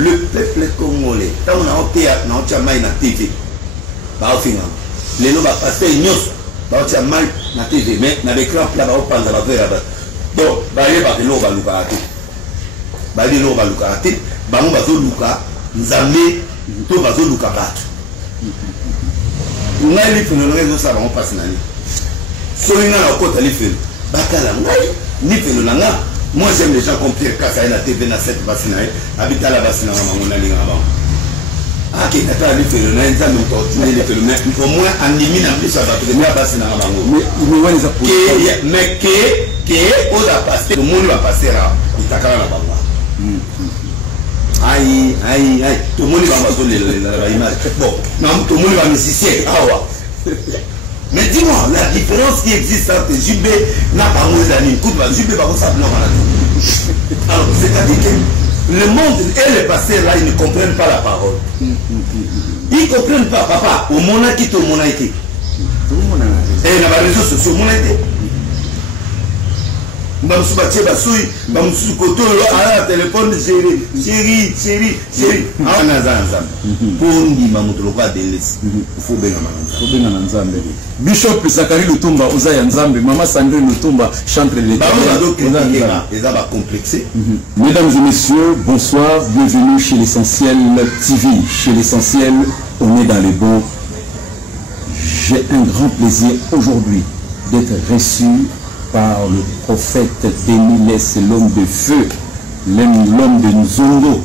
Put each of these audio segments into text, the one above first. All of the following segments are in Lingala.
le peuple congolais, tant on a ôté à na TV, les lois passer ignos, na TV, mais na l'écran plat, la verre. Donc, les lois Nzambe to bazo luka bato ngai li fino ngai zo sa ba passe nani so ina na kota li fino bakala ngai ni fino nanga moi j'aime les gens comme Pierre Kassa na TV na 7 passe nai habita la basse na mangona linga ba aki tata li fino na nzambe to tuni li fino mais au moins animi na mbisa bato de na basse na bango mais wani za mais que o da passer le monde va passer là itakala na bango aïe, tout le monde va l'image. Bon, non, tout le monde va musicien. Mais dis-moi, la différence qui existe entre Jubé n'a pas Mozani, Jubé va ça. Alors, c'est-à-dire que le monde et les passés là, ils ne comprennent pas la parole. Ils ne comprennent pas, papa, au monarchie, tout le monde a été. Et il y a des réseaux sociaux, tout le monde a été. Bamsubache basui bamsukoto ala téléphone chéri ana zanza pondi mamutolo kwa delesi faut benga nzambe Bishop Zakari Lutumba oza ya nzambe Mama Sandrine Lutumba chantre les eza ba complexé. Mesdames et messieurs, bonsoir, bienvenue chez l'Essentiel TV. Chez l'Essentiel, on est dans les bons. J'ai un grand plaisir aujourd'hui d'être reçu par le prophète Demiles, l'homme de feu, l'homme de Nzongo,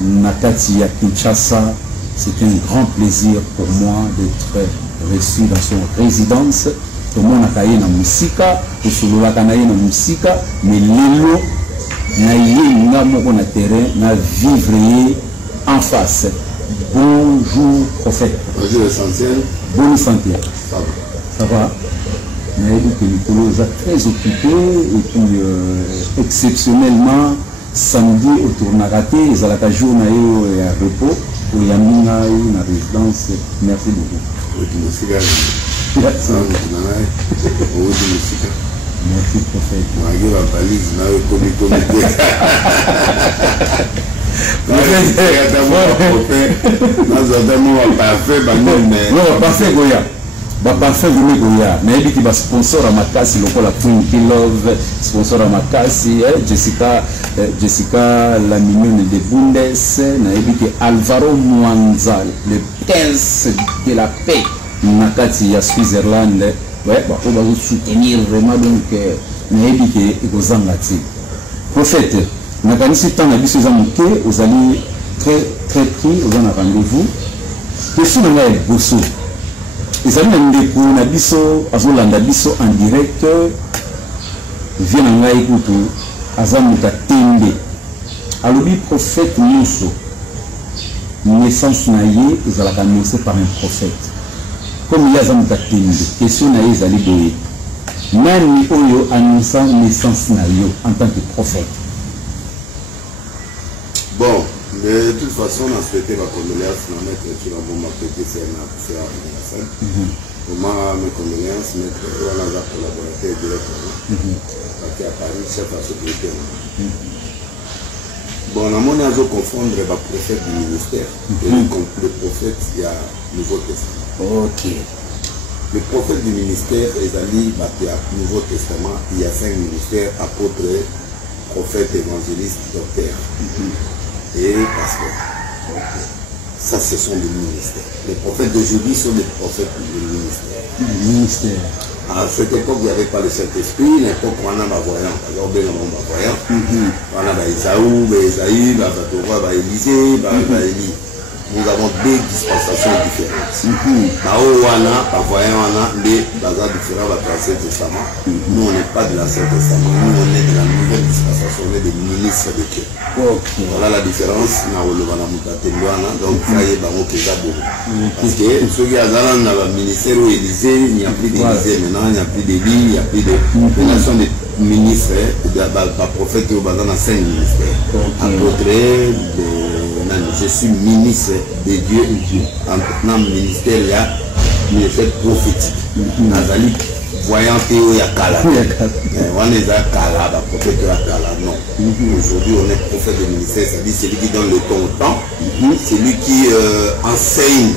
Nakati ya Kinshasa. C'est un grand plaisir pour moi d'être reçu dans son résidence. Tout le monde a caillé dans Moussika, tout le monde a caillé dans Moussika, mais l'élo n'a pas de terrain, n'a vivre en face. Bonjour prophète. Bonjour l'essentiel. Bonne santé. Ça va? Mais Nicolas est très occupé et puis exceptionnellement samedi au tournaraté ils ont la journée à repos pour Yamina une résidence. Merci beaucoup. Merci prophète. Parfait Goya, mais il y a sponsor à Makasi, le Twinkie Love, sponsor à Makasi, Jessica la mignonne de Bundes, Alvaro Mwanza, le prince de la paix, Nakati à Switzerland, ouais, on va vous soutenir vraiment donc, Naïbiki et Gozangati. Prophète, Nakanisi tant à Bissou Zamuke, vous allez très pris, vous en avez rendez-vous. Question de Naïb Bosso. Les amis de Nabiso, Azolanda Biso en direct, viennent à écouter Azamuta Tembe. Alors, le prophète Mousso, naissance naïe, ils ont annoncé par un prophète. Comme il y a Azamuta Tembe, question naïe, ils allaient goyer. Nani Oyo annonçant naissance naïe en tant que prophète. Bon. De toute façon, on a souhaité ma condoléance, on a mis sur la bombe à péter, c'est un affaire à la scène. Comment mes condoléances, mais on a un collaborateur directement, qui est à Paris, chef à sécurité. Bon, on a mon azo confondre le prophète du ministère et le prophète, il y a le Nouveau Testament. Ok. Le prophète du ministère, il y a Nouveau Testament, il y a 5 ministères, apôtres, prophètes, évangélistes, docteurs. Et pasteur. Ça, ce sont des ministères. Les prophètes d'aujourd'hui sont des prophètes du ministère. À cette époque, il n'y avait pas le Saint-Esprit. L'époque, on a un voyant. Alors, on a un voyant. On a Esaïe, Élisée, Élie. Nous avons deux dispensations différentes. Par voyant, on a des bazars différents dans l'Ancien Testament. Nous, on n'est pas de l'Ancien Testament. Nous, on est de la nouvelle dispensation. On est des ministres de Dieu. Voilà la différence. Donc, ça y est, parce que ceux qui ont un ministère où Élysée, il n'y a plus d'Élysée maintenant, il n'y a plus d'Élie, il n'y a plus de. Maintenant, sont des ministres, des prophètes qui ont 5 ministères. Apôtres, je suis ministre de Dieu. En ministère, il y a ministère prophétique. Nazali voyant Théo Yakala. On est à Kala, la prophète de la Kala. Non. Aujourd'hui, on est prophète du ministère, c'est-à-dire celui qui donne le ton au temps, celui qui enseigne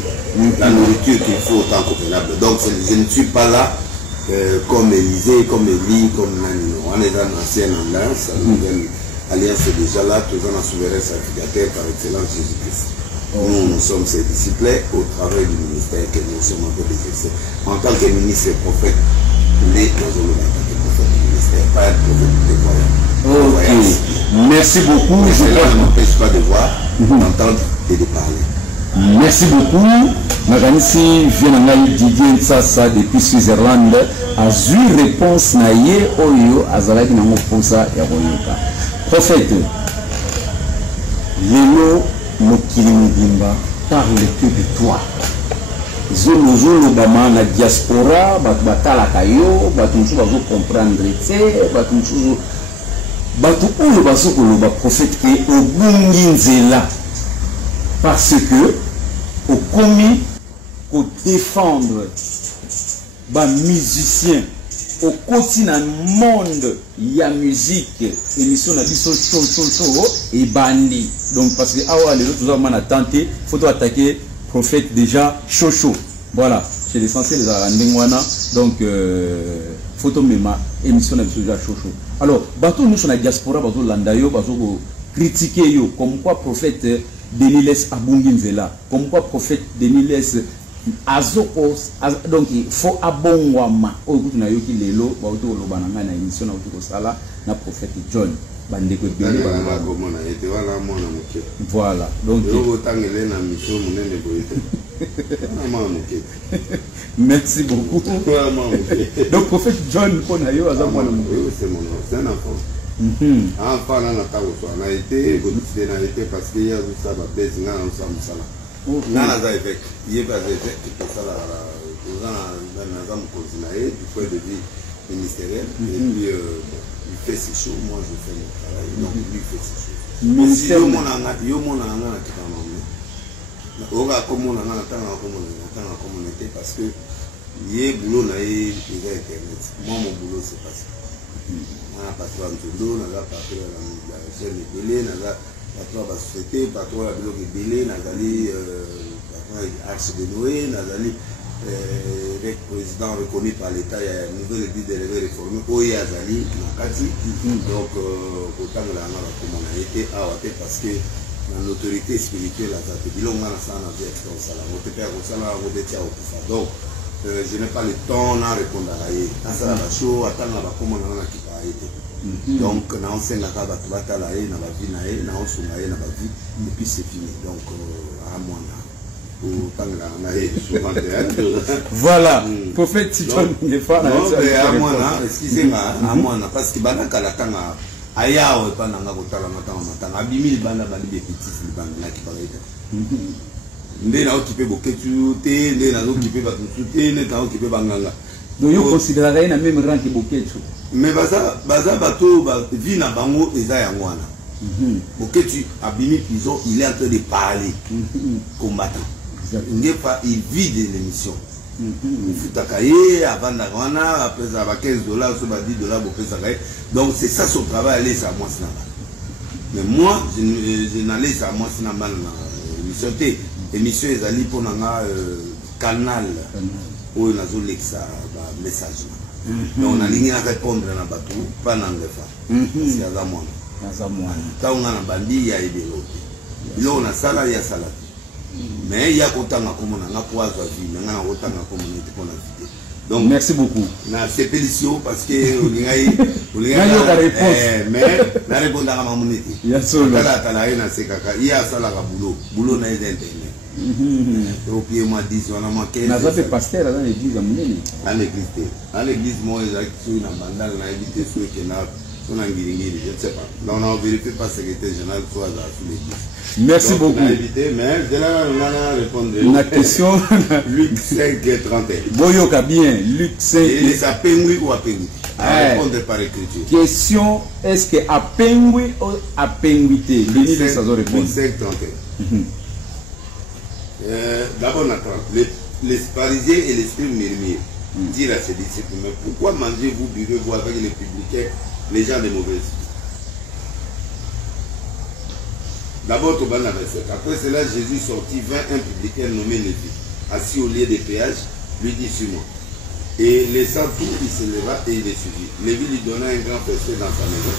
la nourriture qu'il faut autant convenable. Donc, je ne suis pas là comme Élisée, comme Élie, comme Nani. On est dans l'ancienne alliance, la nouvelle alliance est déjà là, toujours dans souverain sacrificateur par excellence Jésus-Christ. Nous sommes ses disciples au travail du ministère que nous sommes en train d'exercer. En tant que ministre et prophète, nous sommes en tant que prophète du ministère, pas être prophète des croyants. Ok, merci beaucoup. Cela ne m'empêche pas de voir, d'entendre et de parler. Merci beaucoup. Naganisi Vienangai Didier Ntsasa depuis Switzerland a eu réponse na ye oyo azalaki na moposa ya koyoka. Prophète, lelo mokili mobimba parle que de toi. Zolo bama na diaspora bato batalaka yo bato mosusu bazo comprendre te bato mosusu bato oyo bazokoloba prophète ke obungi nzela parce que au commis pour défendre les musiciens au quotidien monde il y a musique émission na biso et bandi donc parce que awa les autres hommes a tenté faut attaquer prophète déjà chaud voilà c'est l'essentiel des arandingwana donc photo mema émission na biso déjà chaud alors bateau nous sur la diaspora bateau landayo bateau critiquer yo comme quoi prophète Denis laisse abungi nzela comme quoi prophète Denis laisse azokos donc il faut abongwama okutu na yoki lelo bauto lobana nga na émission na okutu sala na prophète John bandeko ebele bana komona ete wana mona moke voilà donc yo tangele na mission munene boyete na mama moke merci beaucoup donc prophète John pona yo azamwana moke c'est mon nom c'est un enfant enfant na tawo na été c'est na été parce que y a ça ba bezi nga na musala na za évêque il est pas évêque qui ça la dans un continuer du point de vue ministériel et puis il fait ses choses moi je fais mon travail donc lui fait ses choses ministère mon anga yo mon anga na kitana oga comme mon anga tanga communauté parce que yé boulot na yé internet moi mon boulot c'est pas ça na patron de na patron la jeune belé na patron ba société patron la bloc belé na gali patron Arche de Noé na gali président reconnu par l'état il y a un nouvel édit délégué réformé oye azali na kati donc autant la na comme on a été awaté parce que dans l'autorité spirituelle à zate bilonga na sana vie comme ça la moté à ça la moté tia au kufa donc je n'ai pas le temps à répondre à la ça la show attendre la comme on a qui pa été donc na on senga ka batu batala na ba vie na on sunga na ba vie et puis c'est fini donc à moi voilà prophète John n'est pas excusez-moi parce que bana kala tanga ayawe pa nanga kotala matanga abimi bana bali be petits libanga na ki paraita ndé na occupé boketu te ndé na occupé ba te ndé na occupé banganga donc yo considérer na même rang que boketu mais baza bato ba vie na bango eza yango wana boketu abimi prison il est en train de parler combattant il vit de l'émission. Avant après ça va $15, sur $10, donc c'est ça son travail, aller à moi. Mais moi, je n'allais à moi, l'émission est allée pour un canal où on a un message. Donc on a ligne à répondre à bateau, pas dans le c'est à moi. Quand on a un bandit, il y a des autres. Il y a un salarié à salarié. Mais il y a autant à comme on a pour avoir vie, mais on a autant à comme on était pour la vie. Donc merci beaucoup. Na c'est pétition parce que on a la réponse. Mais la réponse à ma monnaie. Il y a solo. Il y a ça la boulot na internet. Au pied moi 10 on a manqué. Na ça fait pasteur dans l'église à Munene. À l'église moi ils accueillent na bandal na éviter ceux qui na je ne sais pas. Donc on a vérifié par secrétaire général soit dans l'église. Merci beaucoup. Mais je vais répondre. La question. Luc 5 et 31. Boyoka bien. Luc 5. Est-ce à Pengui ou à Pengui? Répondre par écriture. Question est-ce que à Pengui ou à Penguité? Luc 5 31. D'abord, les pharisiens et les scribes murmurent. dire à ses disciples, mais pourquoi mangez-vous, buvez-vous avec les publicains, les gens de mauvaise vie? D'abord, tout le monde avait fait. Après cela, Jésus sortit, vint un publicain nommé Lévi, assis au lieu des péages, lui dit, suis-moi. Et laissant tout, il se leva et il les suivit. Lévi lui donna un grand festin dans sa maison.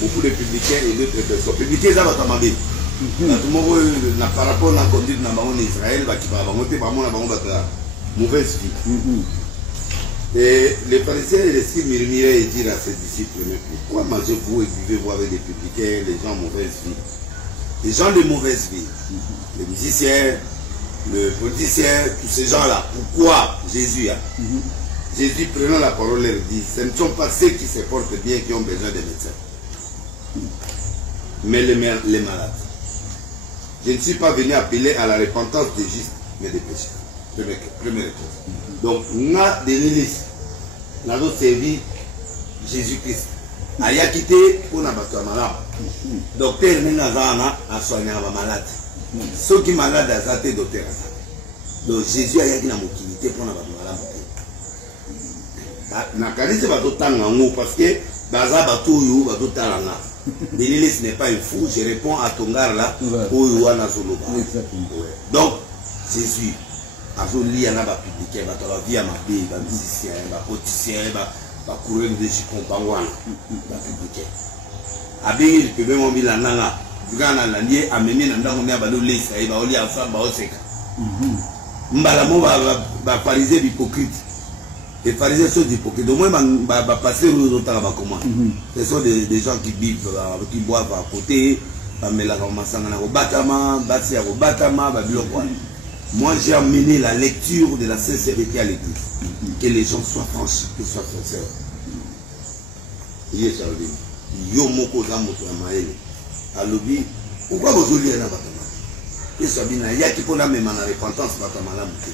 Beaucoup de publicains et d'autres personnes. Publicains, ça va t'amender. Par rapport à la conduite en Israël, qui va mauvaise vie. Et les pharisiens et les scribes murmuraient et dirent à ses disciples, mais pourquoi mangez-vous et buvez-vous avec des publicains, les gens de mauvaise vie? Les gens de mauvaise vie, les musiciens, le politicien, tous ces gens-là. Pourquoi Jésus Jésus prenant la parole leur dit, ce ne sont pas ceux qui se portent bien qui ont besoin des médecins, mais les malades. Je ne suis pas venu appeler à la repentance des justes, mais des pécheurs. Première chose. Donc, on a des lilies. On a servi Jésus-Christ. Il a quitté pour la malade. Docteur Nenazana a soigné les malades. Ceux qui sont malades, ils sont docteurs. Donc, Jésus a une mobilité pour la malade. Parce que ce n'est pas un fou, je réponds à ton gars là. Donc, Jésus a li à la publicain, la vie à ma vie, les musiciens, les politiciens, les coureurs de Chicompangouan, les publicains. Abé, il peut même la nana, du gars à l'année, à mener dans le monde, il va aller à faire Baoseka. Mbalamo va pariser l'hypocrite. Les pharisiens sont hypocrites. Au moins, va passer aux autres comment. Ce sont des gens qui vivent, qui boivent à côté, moi, j'ai amené la lecture de la sincérité à l'église. Que les gens soient franchis, qu'ils soient sincères. Yo moko za moto ya maele. Alobi, pourquoi vous oubliez na batama? Et ça bina ya qui pona même na repentance batama la moto.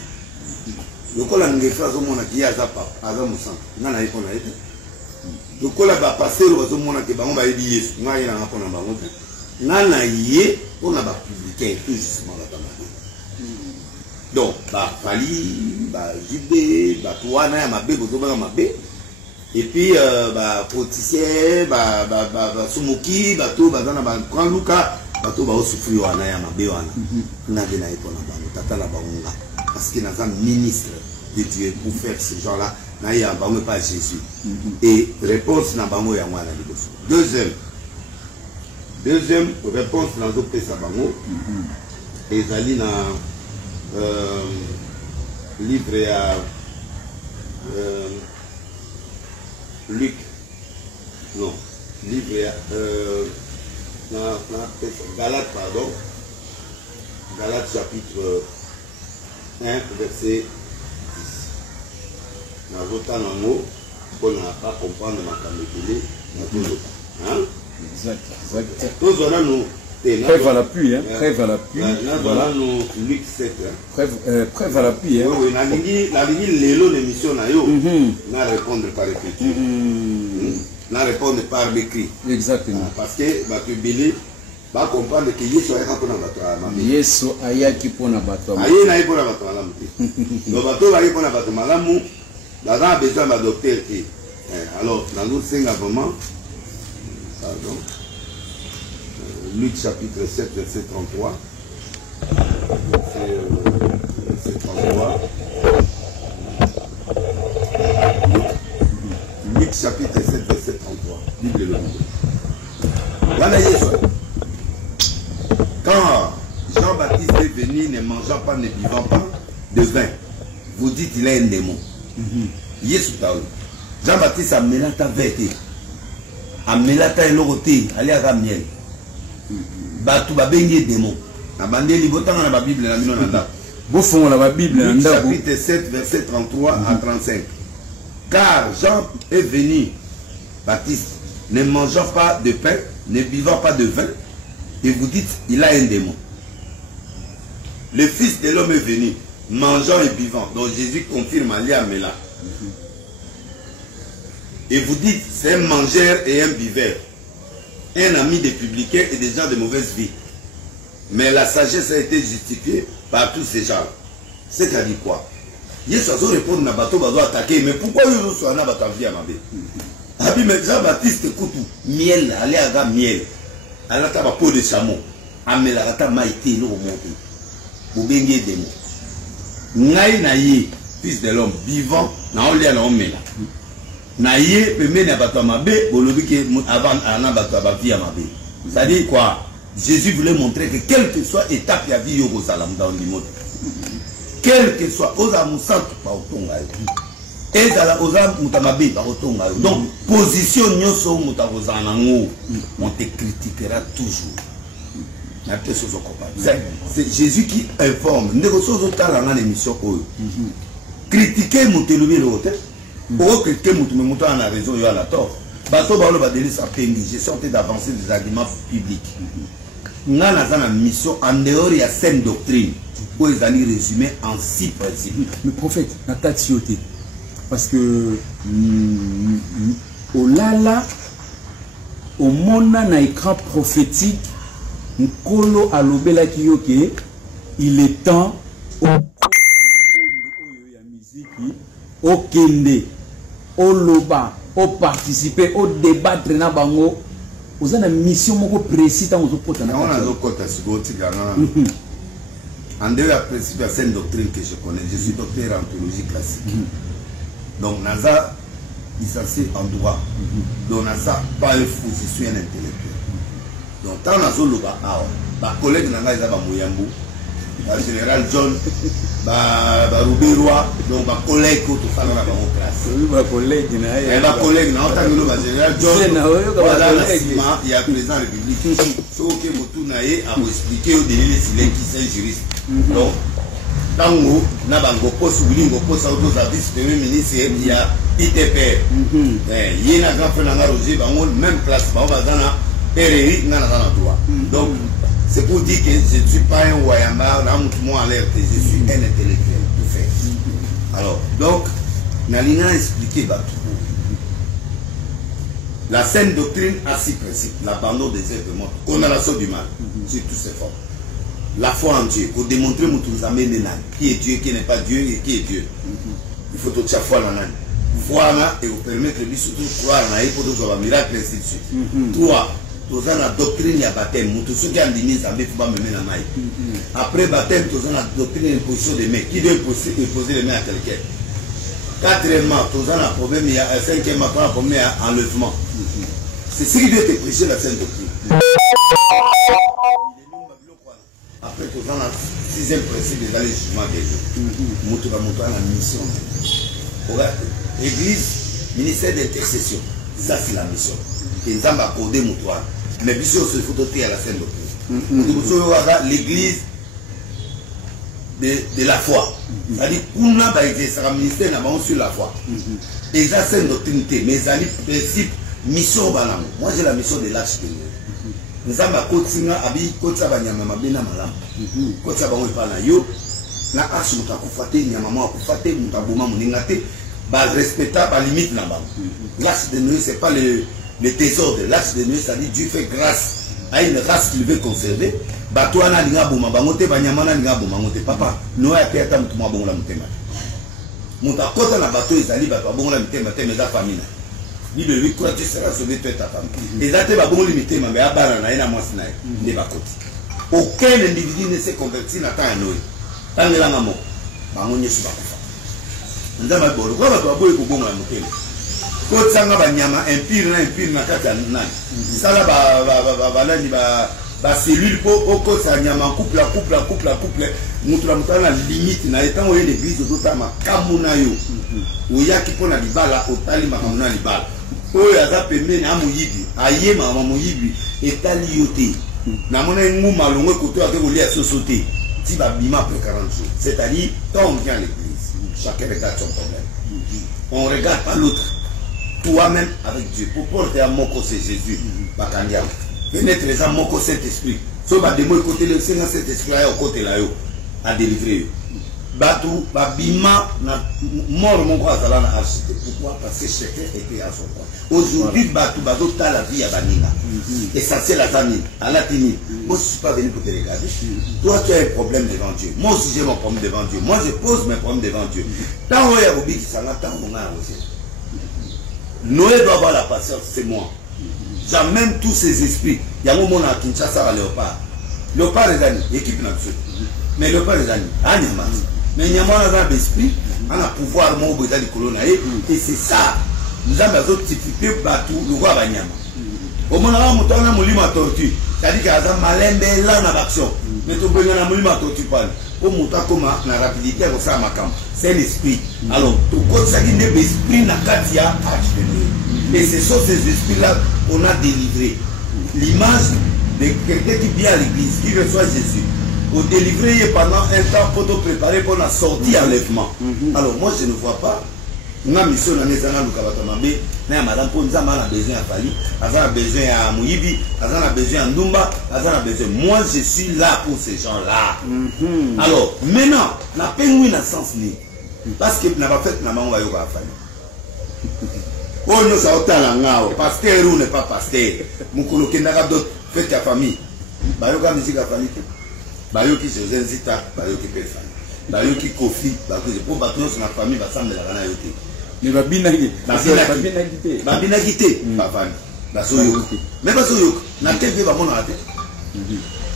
Lokola ngefra zo mona ki ya za papa, aza musan. Ngana iko na ete. Lokola ba passer zo mona ke bango ba yebi Yesu, ngai na ngako na bango. Ngana ye pona ba publicain tout justement batama. Donc, Fali, Jibé, Touana, Mabé, Bozoba, Mabé. Et puis, politicien, Sumuki, Bato, Bazana, Grand Luka, Bato, Bao souffrir, Anaya, Mabé, Wana. N'a Tata la Baonga. Parce qu'il n'a pas ministre de Dieu pour faire ce genre-là. N'a pas Jésus. Et réponse n'a pas moyen à la Deuxième réponse dans le pays Sabango. Et Zali livre à Luc, non, livre à Galates, pardon, Galates chapitre 1, verset 10. Dans votre langue, on n'a pas comprendre ma camétélé, Exact, exact. Nous avons preuve à l'appui, hein? Preuve à l'appui. Voilà. Luc 7. Preuve à l'appui, hein? Oui, la ligne, l'élo de mission, n'a répondre par écriture. N'a répondre par écrit. Exactement. Parce que, tu Billy, va comprendre que Yesu a pour la Yesu a qui pour la bateau. Aïe, n'a pour la bateau. Le bateau a pour la bateau. Malamu, dans un besoin de docteur. Alors, dans l'autre vraiment, pardon. Luc chapitre 7, verset 33. Verset 33. Luc chapitre 7, verset 33. Bible. Voilà Jésus. Quand Jean-Baptiste est venu, ne mangeant pas, ne buvant pas de vin, vous dites qu'il est un démon. Jésus parle. Jean-Baptiste a mêlé ta vérité. A mêlé ta éloroté. Allez à la miel. Batu babengi démon. Abandeli botanga na ba Bible na mino nanda. Bofongo na ba Bible na nda. Chapitre 7 verset 33 à 35. Car Jean est venu, Baptiste, ne mangeant pas de pain, ne buvant pas de vin, et vous dites il a un démon. Le Fils de l'homme est venu, mangeant et buvant. Donc Jésus confirme Ali Amela. Et vous dites c'est un mangeur et un buveur. Un ami des publicains et des gens de mauvaise vie. Mais la sagesse a été justifiée par tous ces gens. C'est-à-dire quoi? Yesu azo répondre na bato bazo attaquer mais pourquoi yo so na bato avia mabe abi mais Jean-Baptiste kutu miel allez aga miel ala ta ba peau de chameau amela kata maïté no monte bobenge demo ngai na ye fils de l'homme vivant na olia na omela na ye pembe na bato mabe bolobi ke avant ana bato ba via mabe ça dit quoi Jésus voulait montrer que quelle que soit étape ya vie yo ko salam dans le monde quel que soit oza musantu pa otonga et ala oza mutamabe pa otonga donc position nyonso mutakoza nango on te critiquera toujours. C'est Jésus qui informe. Négocio tala na l'émission oyo. Critiquer mutelubi l'autre. Ou critiquer mutumemuto a la raison yo a la tort. Bato balo ba deli sa pengi. J'ai tenté d'avancer des arguments publics. Nga na za na mission en dehors ya saine doctrine. Où ils allaient résumer en 6 principes. Mais prophète, na tatioté. Parce que au lala au monde na écran prophétique Nkolo alobela kiyoke il est temps au monde oyo ya musique au kende au loba au participer au débattre na bango oza na mission moko précis tant ozopota na on a zokota sigoti gana en dehors ya principe ya saine doctrine que je connais je suis docteur en théologie classique donc naza licencié en droit donc naza pas une position intellectuelle. Donc, tant que nous avons des collègues qui sont Mouyambo, le général John, Roubé Roy, donc des collègues qui sont dans la classe. Des collègues, le général John, il y a président de la République. Ce que vous avez expliqué au délai de qui c'est juriste. Donc, tant que nous avons poste au premier ministre, il y a ITPR. Il y a un grand frère Roger, même place, donc c'est pour dire que je ne suis pas un Wayamba, moi alerte, je suis un intellectuel tout fait. Alors, donc, Nalina a expliqué la saine doctrine a 6 principes, l'abandon des œuvres mortes, condamnation du mal, sur toutes ces formes. La foi en Dieu, pour démontrer qui est Dieu, qui n'est pas Dieu et qui est Dieu. Il faut tout ça foi en l'âne. Foi et vous permettre de surtout croire en l'âne pour nous avoir un miracle, ainsi de suite. 3. Tous la doctrine ya baptême, tout ce qui a dit ça me faut pas me mettre la main. Après baptême, tous la doctrine imposition des mains. Qui doit imposer les mains à quelqu'un? 4e, tous la problème, il y a 5e, le problème il enlèvement. C'est ce qui doit être prêché la sainte doctrine. Après tous la 6e principe des allées jugement des jours. Moutou va la mission. L'église, ministère d'intercession, ça c'est la mission. Et nous avons accordé moutoir. Mais bien sûr, il faut doter à la sainte doctrine. L'église de la foi. C'est-à-dire, qu'on a un ministère sur la foi. Et ça, c'est une doctrine. Mais ça, le principe, mission. Moi, j'ai la mission de l'âge de Dieu. Nous avons continué à dire que nous avons dit que nous avons dit la arche nous avons fait, nous avons fait, nous avons fait, respectable à limite là-bas. L'arche de Noé, ce n'est pas le trésor de l'arche de Noé, c'est-à-dire Dieu fait grâce à une race qu'il veut conserver. Batouana linga boma bangote banyamana linga boma bangote papa Noé a créé ta mutuma bongola mutema. Muta kota na bateau ezali bato bongola mutema te meza famille. Bible lui croit tu seras sauvé toi et ta famille. Ezate ba bongola mutema mais abana na ina mwasi na ne bakoti. Aucun individu ne s'est converti na ta Noé. Tangela ngamo bangonye su bakufa. Ndama bolo kwa bato aboye ko bongola mutema. Ko tsanga banyama empire na kata na. Sala ba cellule pour au cause ça nyama couple mutu na limite na etango ye l'église otama kamuna yo oya kipona libala otali makamuna libala oyo aza pembeni amuyibi aye mama muyibi etali yote na mona nguma longo koto ake kolia sosote ti ba bima après 40 jours, c'est-à-dire quand on vient à l'église chacun regarde son problème, on regarde pas l'autre, toi-même avec Dieu pour porter à mon côté Jésus bakandia pénètre les âmes, mon Saint-Esprit. So ba démon côté le Saint-Esprit là au côté là yo à délivrer. Batou, Babima, mort mon quoi, ça l'a acheté. Pourquoi? Parce que chacun était à son point. Aujourd'hui, Batou, Batou, t'as la vie à Banina. Et ça, c'est la famille, à la tini. Moi, je ne suis pas venu pour te regarder. Toi, tu as un problème devant Dieu. Moi aussi, j'ai mon problème devant Dieu. Moi, je pose mes problèmes devant Dieu. Tant qu'il y a Robi qui s'en a, tant qu'on a aussi. Noé doit avoir la patience, c'est moi. J'amène tous ces esprits. Il y a un moment à Kinshasa à Léopard. Léopard est d'année, équipe là-dessus. Mais Léopard est d'année, à Niamas. Mais il y a un esprit, on a pouvoir, mon besoin de colonne. Et c'est ça. Nous avons typifié Batou, le roi Banyama. Au moment où on a un tortue, c'est-à-dire qu'il y a un malin là dans l'action. Mais tu peux avoir un tortue. Pour monter comme la rapidité, c'est l'esprit. Alors, tout le monde sait qu'il y a un esprit dans Katia. Et c'est sur ces esprits-là qu'on a délivré l'image de quelqu'un qui vient à l'église, qui reçoit Jésus. Au délivrer pendant un temps pour te préparer pour la sortie enlèvement. Alors, moi, je ne vois pas. Nous avons mission dans les années de madame pour nous avons besoin à Fali, nous avons besoin à Mouyibi, nous avons besoin à Ndumba, nous avons besoin. Moi, je suis là pour ces gens-là. Alors, maintenant, la peine dans le sens ni. Parce que nous avons fait la maman à Fali. Oh, nous avons fait pasteur ou n'est pas pasteur. Nous avons d'autres fêtes à famille. Bayoka musique à Fali. Bayoki se zenzita, Bayoki Pelfani. Bayoki Kofi, pour battre sur la famille, va s'amener la yoté. Mais Babina Guité. Babina Guité, Babani. Basoyok. Mais Basoyok, n'a pas fait Bamon à la tête.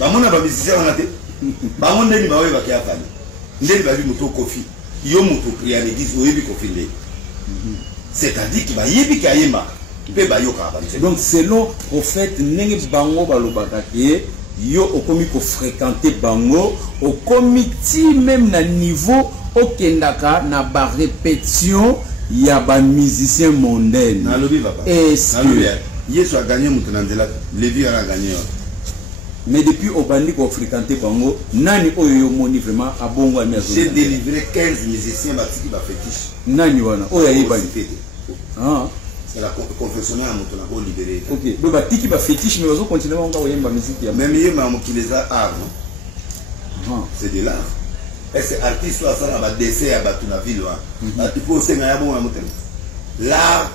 Bamon a pas musicien à la tête. Bamon n'est pas à la famille. N'est pas du mouton Kofi. Yo mouton prier à l'église, ou Yebi Kofi. C'est-à-dire qu'il va Yebi Kayema. Donc, selon le prophète, Nenge Bango Balobakake, yo okomi ko fréquenter bango okomi ti même na niveau okendaka na ba répétition ya ba musicien mondain na lobi papa est-ce que Yesu a gagné mutanandela Lévi a gagné mais depuis obandi ko fréquenter bango nani oyo moni vraiment abongo ami azo j'ai délivré 15 musiciens batiki ba fétiche nani wana oyo ayibani ah c'est la confessionnelle à Moutona pour libérer. Ok. Donc, qui va fétiche, mais vous continuez à envoyer ma musique. Même il y a qui les a art, non? C'est de l'art. Et c'est artiste, ça va desser à Batuna ville. Il faut aussi un bon à Moutona. L'art,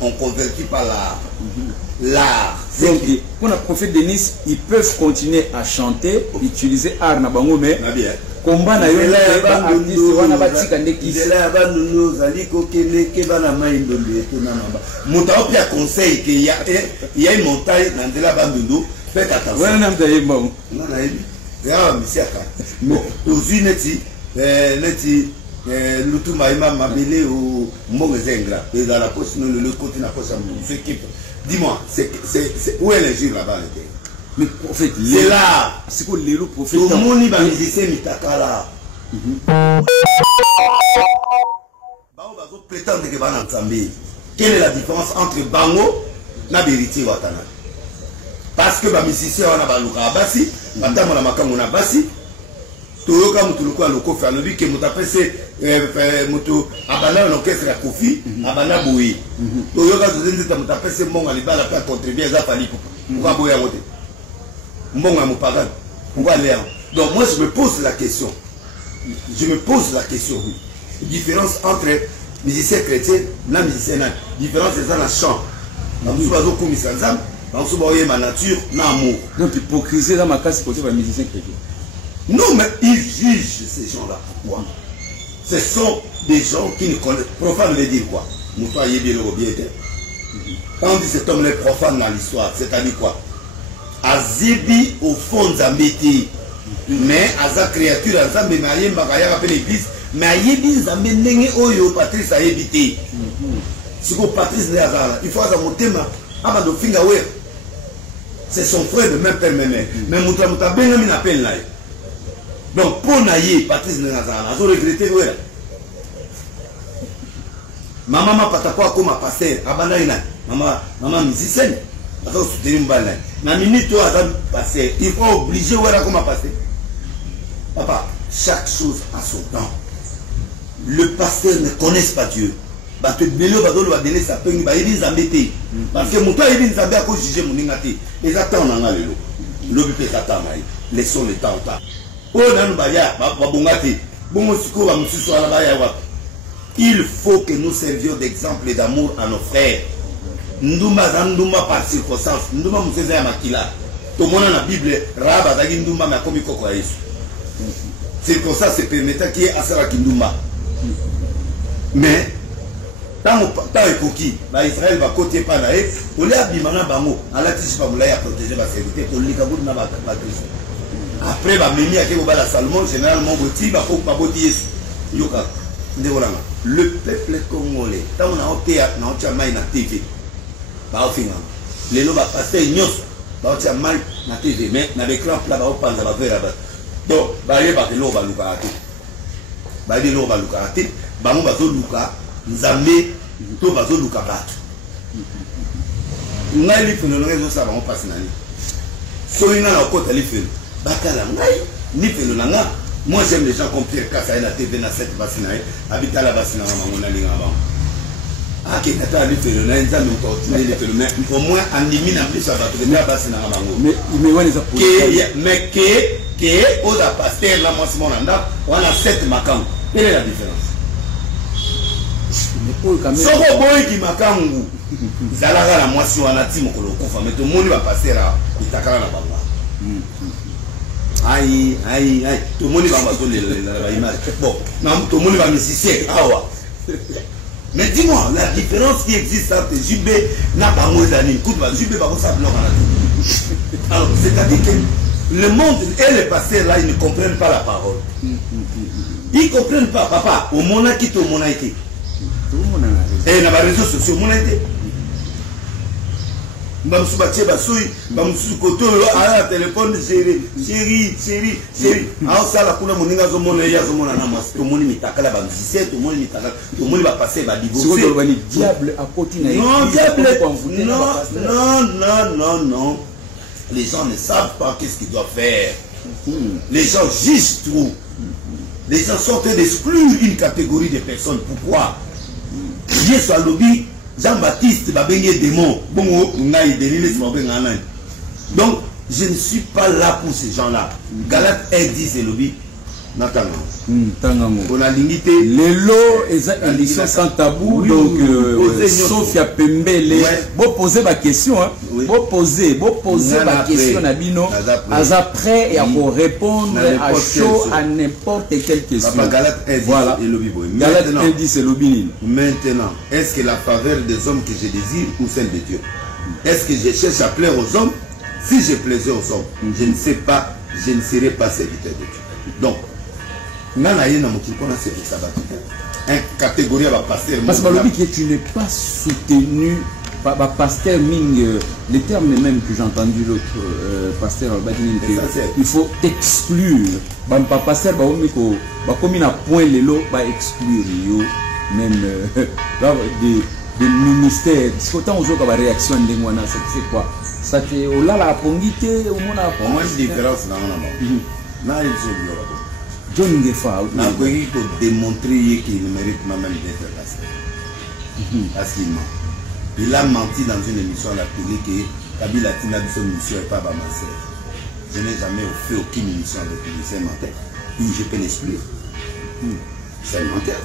on convertit par l'art. L'art. Donc, pour le prophète Denis, ils peuvent continuer à chanter, utiliser art na bango, mais combat na yo ba artiste wana batika ndeki zela ba nunu zali ko kele ke bana mai ndombe to na mamba muta opia conseil que il y a une montagne dans zela ba nunu faites attention wana namta yemba non na yebi ya misiaka bon ozi neti lutumba ima mabele ou mbongo zengra et dans la poche le côté na poche c'est qui dis-moi c'est où est le jour là-bas mais prophète, c'est là. C'est quoi le prophète? Tout le monde va musicien mitakala. Bango bazo prétendre que bana nzambe. Quelle est la différence entre bango na beriti watana? Parce que ba musicien wana ba luka basi, batamo na makango na basi. Toyoka mutu loko loko fa lobi ke mutapese mutu abana l'orchestre ya Kofi, abana boyi. Toyoka zozenzita mutapese monga libala pa contribuer za fali ko. Kwa boya wote. Donc moi je me pose la question. Différence entre musicien chrétien et musicien nain. Différence c'est ça la chant. Ma nature, l'amour. Donc hypocrisie dans ma case côté des musiciens chrétiens. Non mais ils jugent ces gens-là. Pourquoi? Ce sont des gens qui ne connaissent. Profane veut dire quoi? Quand on dit cet homme est profane dans l'histoire, c'est-à-dire quoi? Azibi au fond Zambéti, mais Aza créature Azambe Marie Mbakaya rappelle l'église, mais Ayebi Zambé Nenge Oyo Patrice a évité. C'est que Patrice n'est pas il faut avoir mon thème, avant de finir, c'est son frère de même père, même mère. Mais Mouta Benjamin appelle là. Donc pour Naye, Patrice n'est pas là, je regrette. Maman Patakwa comme pasteur, Abana Ina, maman musicienne. La minute où passé, il faut obliger comment passer. Papa, chaque chose a son temps. Le pasteur ne connaît pas Dieu. Parce que Bélo va donner sa peine, il va embêter. Parce que mon temps il vient à cause juger mon ingati. Les attentes en a le lot. L'objet est attendre. Laissons le temps au temps. Oh, non, baya, babongati. Il faut que nous servions d'exemple et d'amour à nos frères. Ndumba Zandumba par circonstance. Ndumba Mousseza Makila. Tout le monde dans la Bible, Rabba Zagi Ndumba Makomi Koko Yesu. Circonstance c'est permettant qu'il y ait Asara Kindumba. Mais, tant que Israël va côté pas là, on est abimana bango, à la tige pas moulay à protéger ma sécurité, pour les kabou n'a pas crise. Après, bah, Mimi a kébo la Salomon, généralement, Boti, bah, faut pas Boti Yesu. Yoka. Le peuple congolais, tant on a ôté à Naotiamaï na TV, bah, au final, les lots va passer Nyos, bah, Naotiamaï na TV, mais avec l'écran plat, bah, au pan, ça va faire là-bas. Donc, bah, il y a pas de l'eau, bah, Lukarate. Bah, il y a l'eau, bah, Lukarate, bah, on va zo Luka, Nzamé, to va zo Lukabat. On a eu le réseau, ça va, on passe na ni. So, il y a un côté, il fait, bah, Kalangaï, ni fait le nanga. Moi j'aime les gens comme Pierre Kassa et la TV na 7 bassinae, habite à la bassina on a linga avant. Ah qui tata lui fait le nain ça nous continuer les phénomènes. Au moins en limite en plus ça va te la bassina avant. Mais ouais les apôtres. Mais que aux pasteur là moi Simon Nanda, on a 7 makam. Quelle est la différence? Mais pour quand même. Soko boy qui makangu. Zalaga la moi si on a timo ko kufa mais tout le monde va passer là, itakala na banga. Aïe, tout le monde va l'image. Bon, tout le monde va musicien. Mais dis-moi, la différence qui existe entre Jubé et Nabangozanin, Jubé va ça bloquer. Alors, c'est-à-dire que le monde et les pasteurs là, ils ne comprennent pas la parole. Ils ne comprennent pas, papa, au monde qui est au monde été. Et dans les réseaux sociaux, au monde été. Bamsou Baché Basoui, Bamsou Koto, à la téléphone, chérie. Alors ça, la couleur moninga zomona ya zomona namas. Tout le monde mitakala bamsicé, tout le monde mitakala, tout le monde va passer va divorcer. C'est diable à côté. Non, diable. Non. Les gens ne savent pas qu'est-ce qu'ils doivent faire. Les gens jugent trop. Les gens sont en train d'exclure une catégorie de personnes. Pourquoi? Yes à lobby. Jean-Baptiste va baigner démon. Donc, je ne suis pas là pour ces gens-là. Galate 1:10 c'est lobby. On a limité. Les lots et élections sans tabou. Donc, Sophia Pembele. Vous posez ma question. Vous posez ma question. À après et à vous répondre à chaud à n'importe quelle question. Galate 1:10 voilà. et lobby. Galate 1:10 c'est lobby. Maintenant, est-ce que la faveur des hommes que je désire ou celle de Dieu? Est-ce que je cherche à plaire aux hommes? Si je plaisais aux hommes, je ne sais pas, je ne serai pas serviteur de Dieu. Donc, catégorie à pasteur. Parce que tu n'es pas soutenu par pasteur Ming. Les termes même que j'ai entendu l'autre pasteur il faut exclure. Pasteur comme il a point les lots, exclure même des ministères. Autant aux autres réaction de moi, c'est quoi? Ça te au là la pongité au moins au moins une différence là. John Ngefa, il faut démontrer qu'il ne mérite pas même d'être pasteur. Parce qu'il ment. Il a menti dans une émission à la télé que Kabila Tina dit son mission n'est pas ma sœur. Je n'ai jamais fait aucune émission avec lui. C'est un menteur. Je peux l'exclure. C'est un menteur.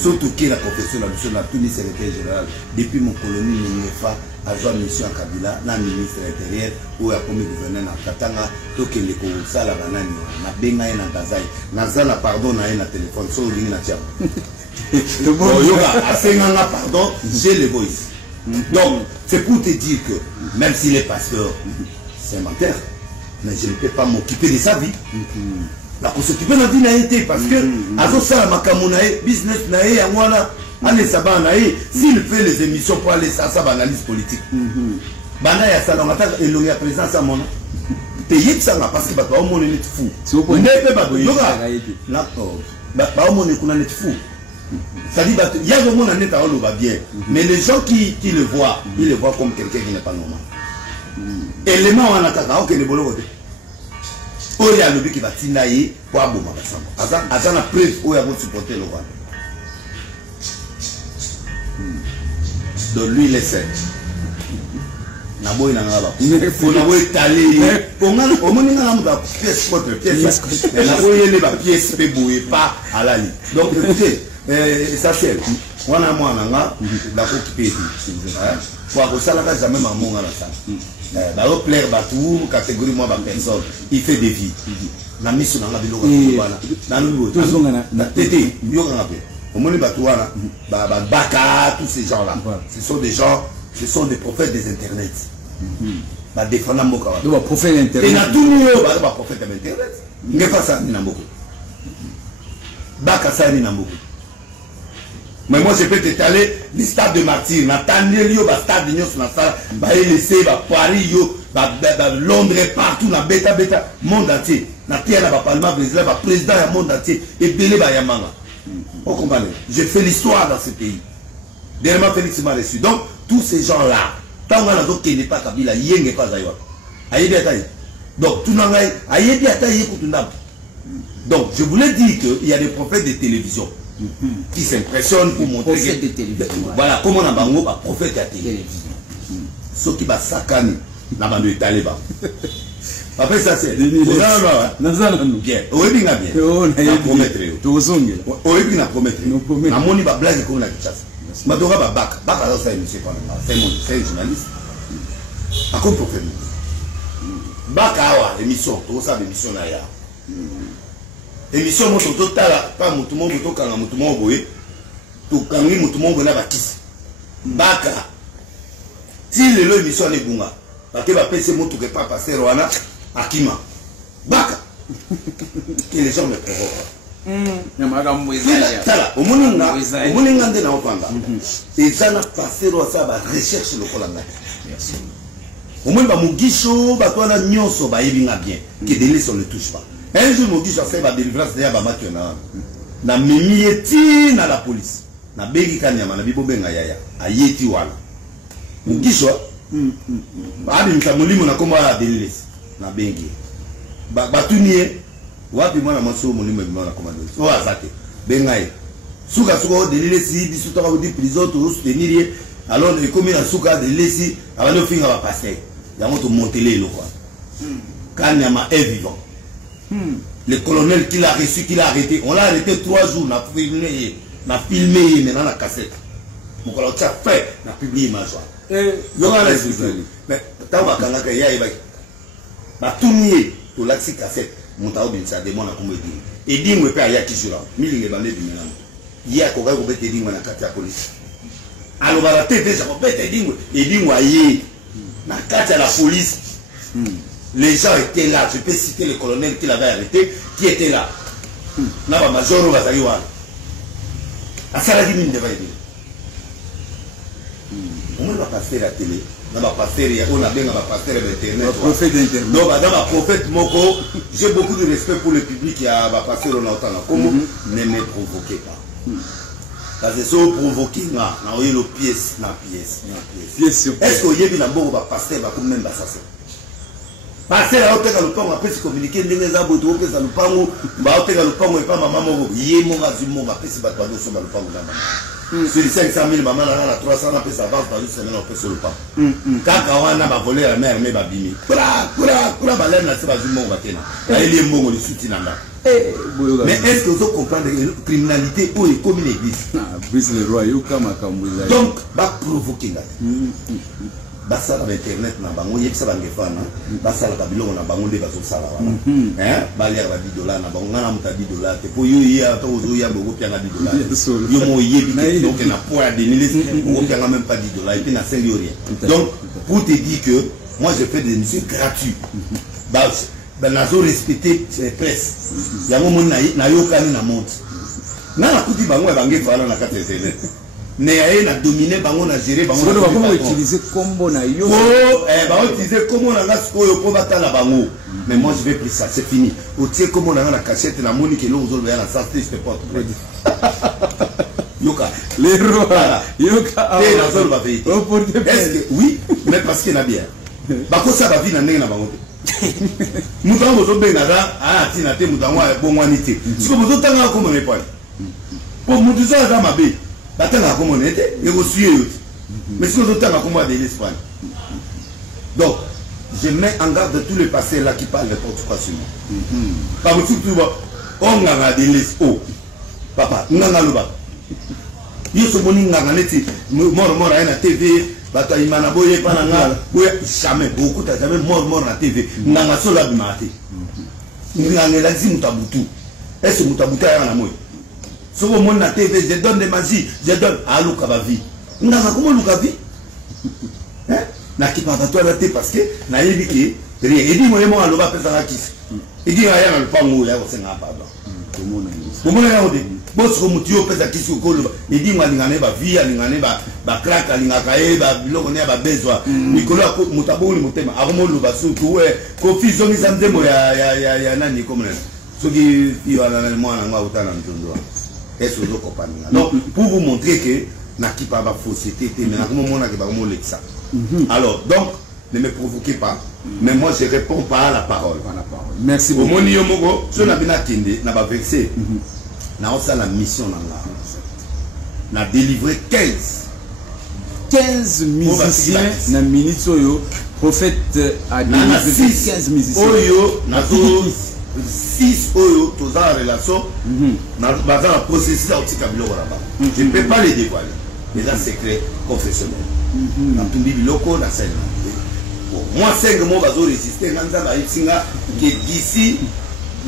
Surtout que la confession de la mission de la Tunisie secrétaire général, depuis mon colonie, Ngefa a joué mission à Kabila, la ministre intérieur, ou à comme gouverneur à Katanga, tout que les ça la banane, na benga et na gazai, na zala pardon na et na téléphone, sur le ligne na tiam. Le bon yoga, à 5 ans, pardon, j'ai le voice. Donc, c'est pour te dire que, même s'il est pasteur, c'est un menteur, mais je ne peux pas m'occuper de sa vie. La pour s'occuper de la vie n'a été parce que Azo Sala Makamunae, business nae, Yangwana, Allez Saba nae, s'il fait les émissions pour aller ça, analyse politique. Bana ya salon attaque et l'on a présence à mon nom. Payé ça parce que bah au monde est fou. C'est au point. D'accord. Bah au monde est fou. Ça dit il y a le monde en état on va bien. Mais les gens qui le voient, ils le voient comme quelqu'un qui n'est pas normal. Élément en attaque, ok le bolo côté. Oh, il y a le but qui va t'inailler pour aboumer ensemble. Attends la preuve où il y a votre supporter le roi. Donc lui il est seul. na boy na ngaba faut na boy talé ongana omoni ngana muta pièce contre pièce na boy yele ba pièce pe boy pas à la ligne donc écoutez ça c'est wana mwana nga la ko kipé pour ko sala ka jamais mamonga na ça ba au plaire ba tout catégorie moi ba personne il fait des vies na miso na ngabilo ko bana na nulo tozongana na tété yo nga pe omoni ba tuana ba baka tous ces gens là ce sont des gens ce sont des prophètes des internets ba défendre mboka wa do prophète internet et na tout yo ba prophète internet ngefa ça ni na mboko baka ça ni na mboko. Mais moi je peux t'étaler les stades de martyrs. Nathaniel yo ba stade de Nyos na sala ba LC ba Paris yo ba Londres partout na beta monde entier. Na terre na ba Palma Brésil ba président du monde entier et belé ba Yamanga. Vous comprenez? J'ai fait l'histoire dans ce pays. Dernièrement Félix m'a reçu. Donc tous ces gens là, tant qu'on a donc qui n'est pas Kabila, yenge pas Zaïwa. Ayebi ataye. Donc tout nangai ayebi ataye kutundam. Donc je voulais dire qu'il y a des prophètes de télévision qui s'impressionnent pour montrer que, voilà comment on a bango ba prophète à télévision. Ceux qui va sakani na bando italeba. Après ça c'est bien. Oyebi nga bien. Na promettre yo. Tozongela. Oyebi na promettre. Na moni ba blague ko na kichasa. Madoka ba baka za ça monsieur pendant. C'est journaliste. A comme prophète. Baka wa émission, to ça émission na ya. Émission moto totala pas mutu mo to kanga mutu mo boye to kangi mutu mo na bakisi baka ti lelo émission ne bunga parce que ba pese moto que pas passer wana akima baka que les gens me provoquent tala omoninga nde na opanga eza na passer wa sa ba recherche lokola nga omoni ba mugisho ba twana nyonso ba yebinga bien que délai on ne touche pas. Un jour, je suis fait la délivrance de la na mimieti na la police. Na begi kanyama na bibobe nga yaya. Ayeti wala. Mukisho. Baadi mtamulimo na koma la délivrance. Na bengi. Batunie. Wapi mwana maso mulimo na koma délivrance. O azate. Bengaye. Suka délivrance bisu toka udi prison to soutenir. Alors il comme na suka délivrance avant de finir va passer. Yango to monteler lo quoi. Kanyama est vivant. Le colonel qui l'a reçu, qui l'a arrêté, on l'a arrêté 3 jours, on a filmé, maintenant la cassette. Mon colonel a fait, on a publié ma joie. Mais tant que il y a tout nié, tout là, c'est cassette, mon taou bien ça demande à combien de et dis-moi pas, il y a qui sur là, mille les bandits du mélange. Il y a quoi qu'on peut te dire, on a quatre police. Alors, on va te dire, on peut te dire, et dis-moi, il y a quatre à la police. Les gens étaient là, je peux citer le colonel qui l'avait arrêté, qui était là. Là, major Bazariwa. À Saladi Mine de Vaïdi. On va passer la télé. On va passer, on a bien passer l'internet. Prophète d'internet. Non, madame, prophète Moko, j'ai beaucoup de respect pour le public qui a passé le longtemps. Comment ne me provoquez pas. Parce que si vous provoquez, on a eu le pièce, pièce. Est-ce que vous avez vu la bonne passer, comme même ça? Parce que là, on a pu se communiquer, on a pu se pas maman, sur les 500 000, maman, on a 300 000, ça va, on peut se le pas. Quand on a volé la mère, mais bimi. Mais est-ce que vous comprenez la criminalité où est comme une église? Donc, va provoquer. Basala internet na bango yebisa bangefana basala kabilo na bango nde bazosala wana balia ba $10 na bango ngana muta $10 te po yo ya to zo ya bogo pia na $10 yo mo yebi donc na po ya denilis bogo pia même pas $10 et puis na sel yo rien. Donc pour te dire que moi je fais des émissions gratuites bah nazo respecter les presse yango mon na yokani na monte na kuti bango ya bangefana na kati internet. Mais a dominé bango na gérer bango na comment utiliser combo na yo ba utiliser combo na ngasko yo po batala bango. Mais moi je vais plus ça, c'est fini. Ou tu sais comment on a la cachette la monique et l'on va la santé je te porte yoka les rois yoka et la zone va payer. Est-ce que oui, mais parce qu'il a bien ba ko ça va vina ndenge na bango mutango zo benga da tina te mutango bongwani te siko mozo tanga ko me pas pour mutu ça za mabe batanga comme on était et aussi mais si nous autant comme de l'Espagne Donc, je mets en garde de tous les passés là qui parlent n'importe quoi sur moi. Par exemple, on a des laisses. Oh, papa, on a le bas. Il y a ce morning, on a été mort à la TV. Bato imana boye pana nga jamais beaucoup t'as jamais mort na TV nga solo abimate nga ngela zi mutabutu est-ce mutabutu ya na moyo soko mon na TV je donne des magies je donne aluka ba vie nga comment luka vie hein na ki pa bato la té parce que na yebi ki rien et dit moi aloba pesa ka kisi et dit ya na le pango ya ko senga pardon komona ya ode boss ko mutio pesa kisi ko loba et dit moi ngane ba vie ngane ba crack alingaka e ba biloko ne ba bezwa mikolo ko mutaboli mutema akomo loba surtout ko fizo ngi samdemo ya nani komona soki yo ana mwana nga utana ntondo est-ce que vous comprenez donc pour vous montrer que na ki pa ba fausseté mais na komo mona ke ba komo lexa alors donc ne me provoquez pas mais moi je réponds pas à la parole merci beaucoup moni yo moko so na bina kende na ba vexé na osa la mission na délivrer 15 musiciens na minute oyo prophète a délivré 15 musiciens oyo na 6 oyo tous en relation na bazan la processus à otika biloko là-bas je ne peux pas les dévoiler mais un secret confessionnel na tumbi biloko na scène moi 5 mois bazo résister nganza ba itinga que d'ici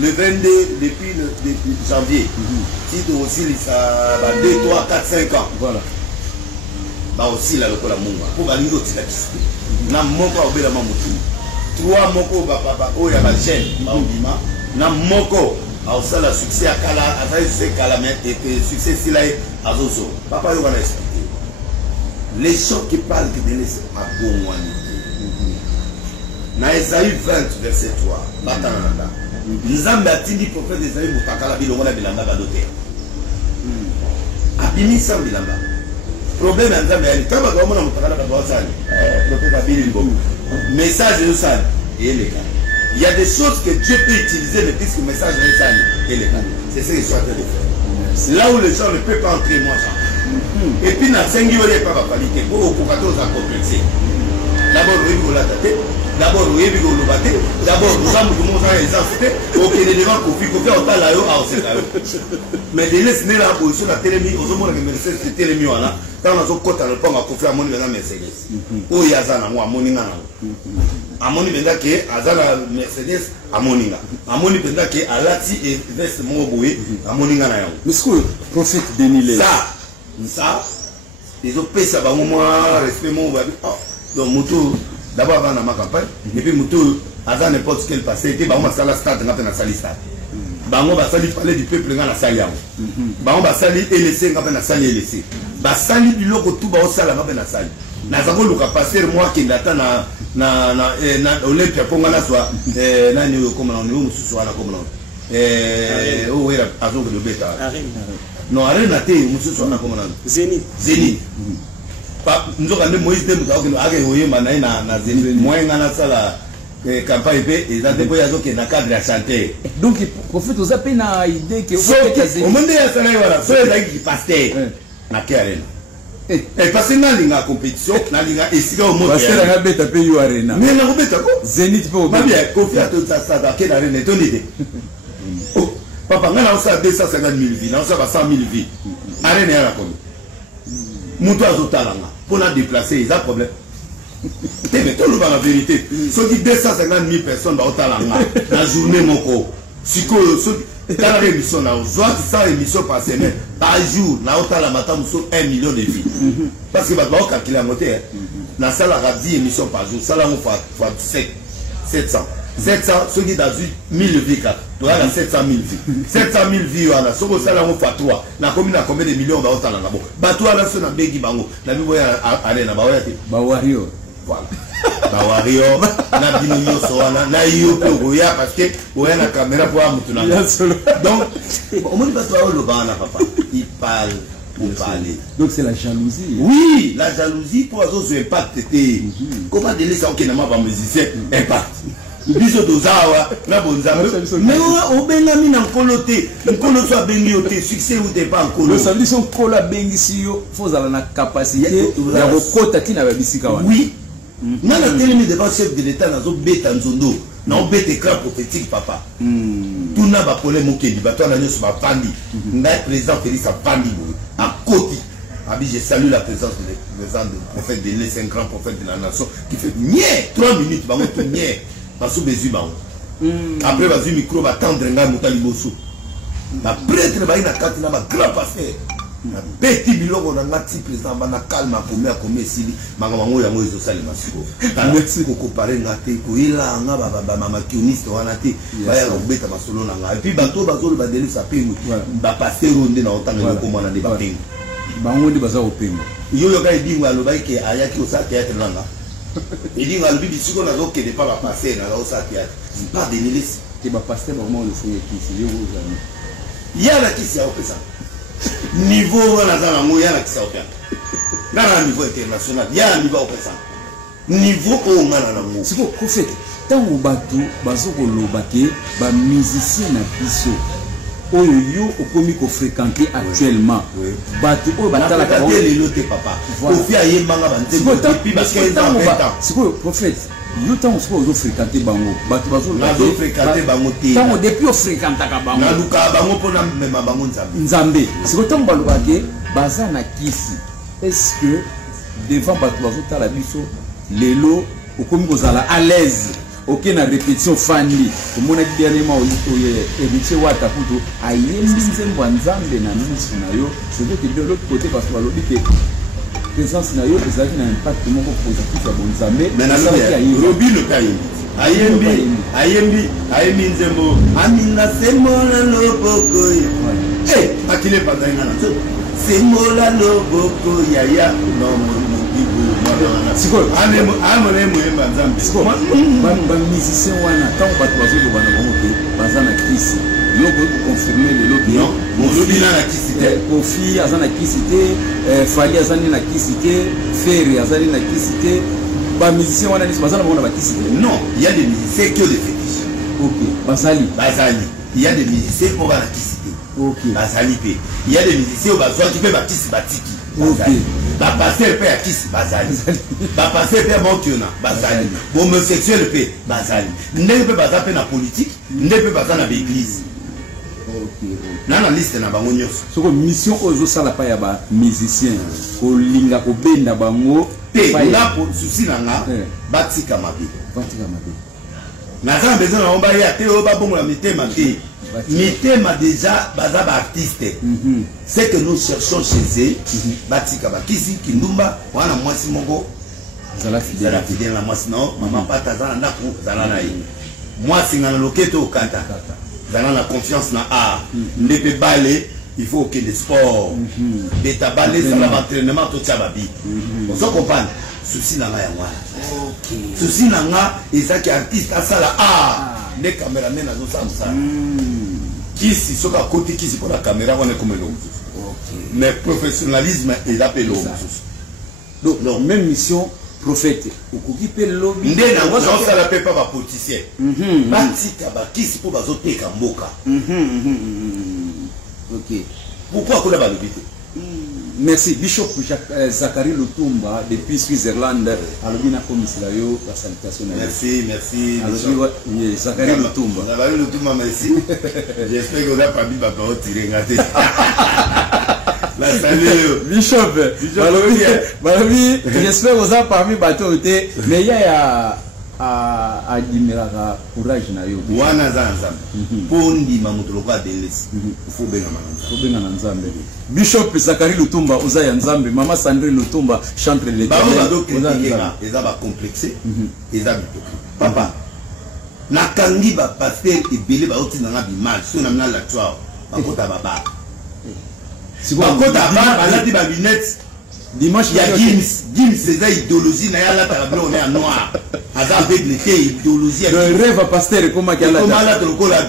le 22 depuis janvier si tu aussi ça va 2 3 4 5 ans voilà ba aussi la lokola munga pour ba lingo tika kisi na moko obela mamutu 3 moko ba oya ba jeune ba obima na moko a osala succès akala a fait kala mais et succès silai azozo papa yo va expliquer les gens qui parlent que de laisser à bonwani na Esaïe 20 verset 3 batananda nzambe atindi prophète Esaïe mutakala bilongo na bilanga badote abimi sa bilanga problème ya nzambe yani kama kwa mona mutakala badwasani prophète abili libo message de ça et les gars il y a des choses que Dieu peut utiliser mais puisque le message est ça et les gars c'est ce que je suis en train de faire là où les gens ne peuvent pas entrer moi ça et puis na sengi ole pas qualité pour au kokato za complexer d'abord oui pour la tête d'abord oui pour le battre d'abord nous avons commencé à exercer OK les devant kofi au tala yo a c'est mais de laisser la position la télémi aux hommes que Mercedes télémi wana quand on a kota le pont à kofi amoni na Mercedes o yazana mo amoni na amoni benda ke azala Mercedes amoni nga amoni benda ke alati et veste mo boye amoni nga na yo monsieur prophète Denis ça ils ont payé ça moi respect mon donc moto d'abord avant ma campagne et puis moto avant n'importe quel passé était bah on va faire la stade on va sali stade bah on va sali parler du peuple dans la salle bah on va sali et laisser on va sali et laisser bah sali biloko tout bah on sali on va na sali na zako luka passer moi qui ndata na Olympia ponga na soit nani comme on nous soit là comme on oh ouais azon de beta non arena te musu sona comme on Zénith pa nzoka nde Moïse dem ka okendo ake oyemba na Zénith moyenga na sala campagne pe ezate po yazo ke na cadre ya chanter donc prophète oza pe na idée que au monde ya sala wala so ezaki pasteur na ke arena et parce que na linga compétition na linga esika au monde pasteur nga beta pe yo arena mais na ko beta ko Zénith pe ba bien confiance to ça ke na arena tonité papa ngana osa 250 000 vies na osa ba 100 000 vies arena ya komi muto azotalanga pour la déplacer ils a problème mais tout le monde la vérité ceux qui 250 000 personnes ba otalanga la journée moko siko dans la émission na soit 100 émissions par semaine par jour na otala matam sur 1 million de vies parce que ba calculer en moteur na salle à 10 émissions par jour ça là on fois 700 ceux qui dans 1000 vies tu as 700 000 vies 700 000 vies on a so ko sala on fois 3 na combien de millions ba otala na bo ba to ala so na begi bango na bibo ya arena ba waya te ba wario voilà ba wario na bino yo so na yo pe goya parce que oya na caméra pour amutu na donc au moins ba to lo ba na papa il parle pour parler donc c'est la jalousie oui la jalousie pour autres impact était comment de laisser OK na ma ba musicien impact biso dozawa na bonzambe mais o bengami na nkolote nkolo so abengi yo te succès ou t'es pas nkolo le samedi son kola bengi si yo faut ala na capacité ya kokota tina ba bisika wana oui nga na telemi devant chef de l'état nazobeta nzondo naobeta écran prophétique papa tuna baproblème okendi bato wana nyonso bavandi ngai président félix avandi boye akoti abi je salue la présence du prophète de l'Est, un grand prophète de la nation qui fait niais 3 minutes bango tout niais baso bezwi bango après bazwi micro batendre ngai moto liboso baprêtre bayi na kati na bagrand pasteur beti biloko na ngati président bana calme akomi akomi esili makambo yango yango ezosalema siko kokopare nga te koyela nga bamakioniste wana te baya kobeta masolo na nga epuis bato bazoloba delisa pengu bapaster oyo nde na otanga eloko mwana nde bapengu bango nde baza kopenga yoyo ka edingo alobaki ke ayaki osala théâtre nanga edingo alobi bisiko nazokende pa bapaster nazosala théâtre pas denilesi te bapaster bango olefonye kisi yo ozali ya na kisi aopesa niveau wana za nango ya na kisi aopesa ngana na niveau international ya na niveau aopesa niveau oyo ngana nango siko prophète ntango bato bazokoloba ke bamusicien na biso oyo yo okomi kofréquenter actuellement bato oyo batalaka lelo te papa kofi ayembanga sikoyo prophète yo ntango sikoyo ozofréquenter bango bato bazofréquenter bango te ntango depuis ofréquentaka bango nalukaka bango mpona mema bango nzambe sikoyo ntango balobake baza na kisi est-ce que devant bato bazotala biso lelo okomi kozala à l'aise ok na répétition fandi omonaki dernièrement héritier wata kutu ayembi nzembo ya nzambe na miso na yo c'est-à-dire de l'autre côté parce que balobi ke présence na yo ezalaki na impact moko positif ya bonzambe robino ayembi nzembo amina semola loboko akile panzanga na so semola loboko yaya bamusicien wana ntango bato bazoloba na bango te baza na kisi yo koconfirme lelo kofi aza na kisi te fali azali na kisi te fere azali na kisi te bamusicien wana nyonso baza na bango na bakisi te non il y a des musiciens qui ont des fétiches ok bazali il y a des musiciens oyo bana kisi te ok bazali mpe il y a des musiciens oyo bazwaki mpe bakisi batiki bazali bapaster mpe ya kisi bazali bapaster mpe ya mokiona bazali homosexuel mpe bazali ndenge mpe baza mpe na politique nde mpe baza na baeglise na liste na bango nyonso soko mission oyo ezosala pa ya bamusicien kolinga kobenda bango te nga susi na nga batika mabe naza na besoin na bango baya te oyo babongola mitema te mitema déjà baza baartiste c'est que nous cherchons chez eux batika bakisi kindumba wana mwasi moko zala fidèle na mwasi nao mama pata aza na ndako zala na ye mwasi nga na loketo okata zala na confiance na art nde mpe bale il faut okende sport beta bale ezala baentraînement totia babi ozo comprendre souci na nga yango wana souci na nga ezaki artiste asala art nde cameraman azosala mosala kisi soki akoti kisi mpona caméra wana ekoma eloko mosusu mais professionnalisme eza mpe eloko mosusu donc même mission prophète okoki mpe lobi nde nango naosala mpe mpa bapoliticien batika bakisi mpo bazoteka mboka ok pourquoi kuna balobi te merci bishop Zachary Lutumba depuis Switzerland alobi na komisila yo la salutation merci alobi Zachary Lutumba merci j'espère que on a pas mis ma parole tirée ngate la salut bishop balobi j'espère que vous avez parmi bateau te mais il y a adimiraka courage na yo wana za nzambe po ndima moto lokwa delesi faut benga na nzambe bishop Zachary Lutumba oza ya nzambe mama Sandrine Lutumba chantre les eza ba complexé eza bitoko papa nakangi ba pasteur ebele ba otina na bimage so na mna la toa bakota baba bakota baba alati ba lunette dimanche il y a Gims c'est idéologie na yala ta blanc on est en noir ada avec l'été idéologie le rêve à pasteur comment qu'elle a la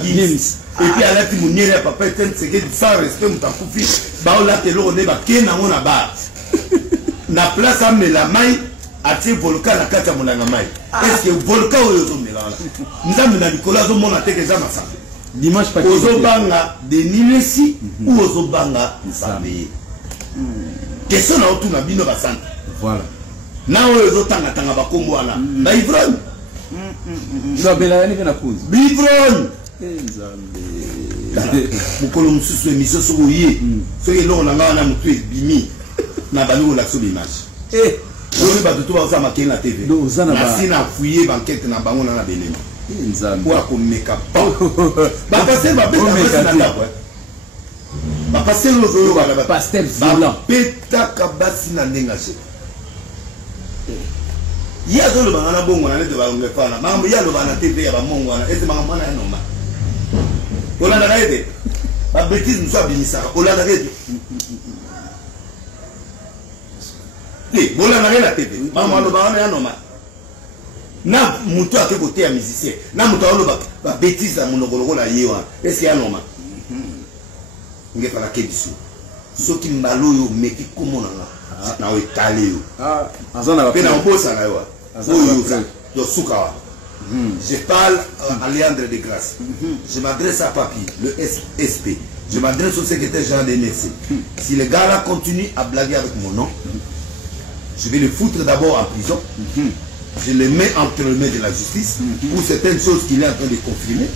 Gims et puis alati muniere papa c'est que sans respect mutakufi ba ola te lo ne ba kena ngona ba na place amne la mai ati volcan na kata monanga mai est-ce que volcan oyo zo melala nzambe na Nicolas zo mona te que za masamba dimanche pas ozo banga de nilesi ou ozo banga nzambe question na otuna bino basante voilà na oyo ezotanga tanga bakombo wana ba ivrogne babela ni na kuzi bivrogne mokolo mosusu émission soko ye soki eloko na ngai wana motu ebimi na balingo lakso bimage oyo bato to baosa makeli na tv nasi na fuye bankete na bango na belema po akomeka pa bapaster babetaka na ndako bapaster oyo bapetaka basi na ndenge ase ye azolobanga na bongo na nete balongefana makambo ye alobaka na tv ya bamongo wana ese makambo wana ya normal olandaka ete babétise mosu abimisaka olandaka ete bolandaka ye na tv makambo alobaka wana ya normal na moto ake koteya musicien na moto aoloba babétise ya monoko lokola ye wana ese ya normal ngefalaka biso soki mbala oyo omeki komonanga na etale yo mpe na obosana yo oyo yosuka wa je parle à Léandre de Grâce je m'adresse à Papi le SP je m'adresse au secrétaire général des NSC si le gars là continue à blaguer avec mon nom je vais le foutre d'abord en prison je le mets entre les mains de la justice pour certaines choses qu'il est en train de confirmer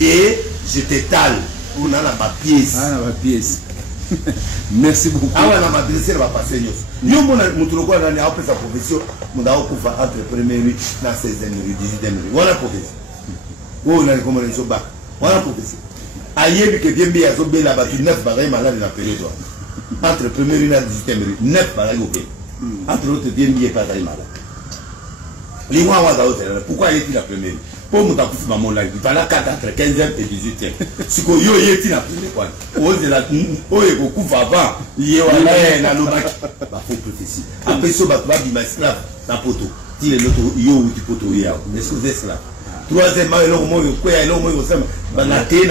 et je t'étale pour na pièce. Merci beaucoup. Ah ouais, on m'a adressé la passer nous. Nous, on a appris sa profession. On a occupé entre première rue, la 16e rue, 18e rue. On a profession. On a comment les soba. On a profession. Aïe, que bien bien, ils ont bien abattu 9 barils malades dans la période. Entre première rue et la 18e rue, 9 barils au pays. Entre l'autre, bien bien, pas barils malades. Les mois, pourquoi est-il la première rue? Pour nous taper sur mon live, il fallait 4 entre 15e et 18e. Si vous avez été la première fois, vous avez beaucoup avant, il y a un lobaki. Il faut prophétie. Après ça, vous avez dit esclave dans le poteau. Il y a l'autre, il y a un poteau. Est-ce que vous êtes esclave? Troisièmement, il y a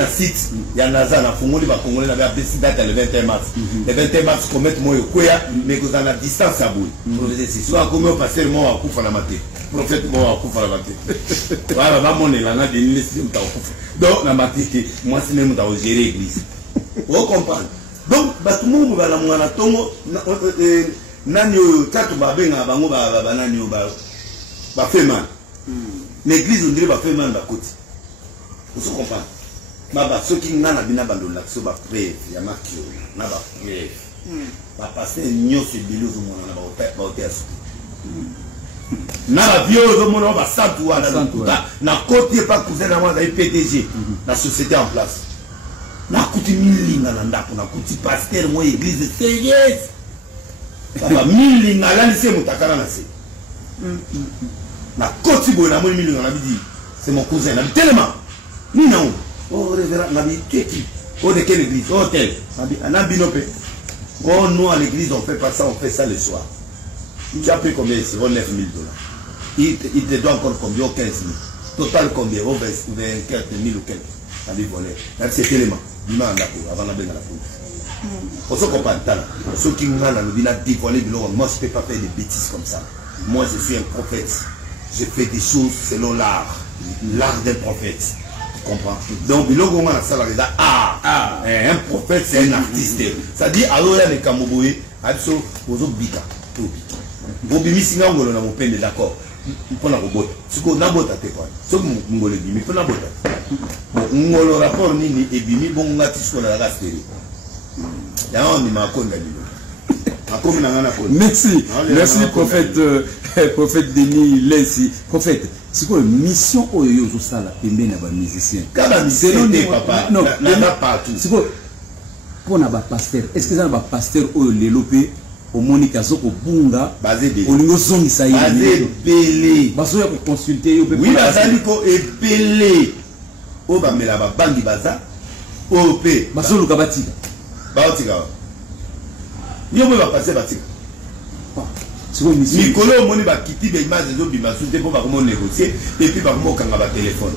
un site, il y a un Nazar, il y a un Congolais, il y a un date le 21 mars. Le 21 mars, vous mettez moi mais vous avez la distance à bout. Soit comme vous passez le mot à coup à la maté. Prophète moi à coup à la maté. Voilà, maman est là, on a des ministres qui ont donc, la maté, moi, c'est même dans gérer l'église. Vous comprenez? Donc, tout le monde va la moana tongo, nanyo, tatu babenga, bango, bananyo, ba fait mal. L'église, on dirait, va faire mal à côté. Vous comprenez? Baba, ceux qui n'ont pas de l'action, va prier. Il y a marqué, n'a pas prié. Va passer une nuit sur le bilou, on va faire n'a pas vieux, on va s'entourer. N'a côté pas cousin à moi, dans PDG, la société en place. N'a coûté 1000 lignes à l'anda, n'a coûté pasteur, moi, église, sérieuse. Baba, 1000 lignes à l'année, mon takara, na koti boy na mo million na bi c'est mon cousin na tellement ni non oh révérend na bi qui oh de quelle église hôtel na bi no pe oh nous à l'église on fait pas ça, on fait ça le soir. Tu as payé combien? C'est $9 000. Il te doit encore combien? 15 000. Total combien? 24 000 ou quelque. Ça dit voler. C'est élément. Dis-moi avant la benne à la police. Pour ça qu'on parle de ceux qui nous ont dévoilé, moi je ne peux pas faire des bêtises comme ça. Moi je suis un prophète. Je fais des choses selon l'art d'un prophète. Tu comprends? Donc, un prophète, c'est un artiste. Ça dit, alors il y a des Kamoboé, Abso, Ozo Bika, Tobika. Bobimi Singa, on a mon peine, d'accord. Pour la robot. Ce qu'on a bota, c'est quoi? Ce qu'on a dit, mais pour la bota. On a le rapport, ni et bimi, bon, on a tout ce qu'on a rasté. D'ailleurs, on m'a connu. Merci, merci prophète, prophète Denis Lensi. Prophète, c'est quoi la mission au yo ça la pembe na ba musicien? C'est papa. Non, là partout. C'est quoi pour na ba pasteur? Est-ce que ça ba pasteur au lelopé au Monica Zoko Bunga basé au niveau zongi ça y est. Basé belé. Baso ya ko consulter yo pe. Oui, basali ko ebelé. O ba mela ba bangi baza. O pe. Baso luka batika. Batika. Yo me va passer batika. C'est quoi mission? Nicolas moni ba kiti be image zo bima soute pour ba comment négocier et puis ba comment kanga ba téléphone.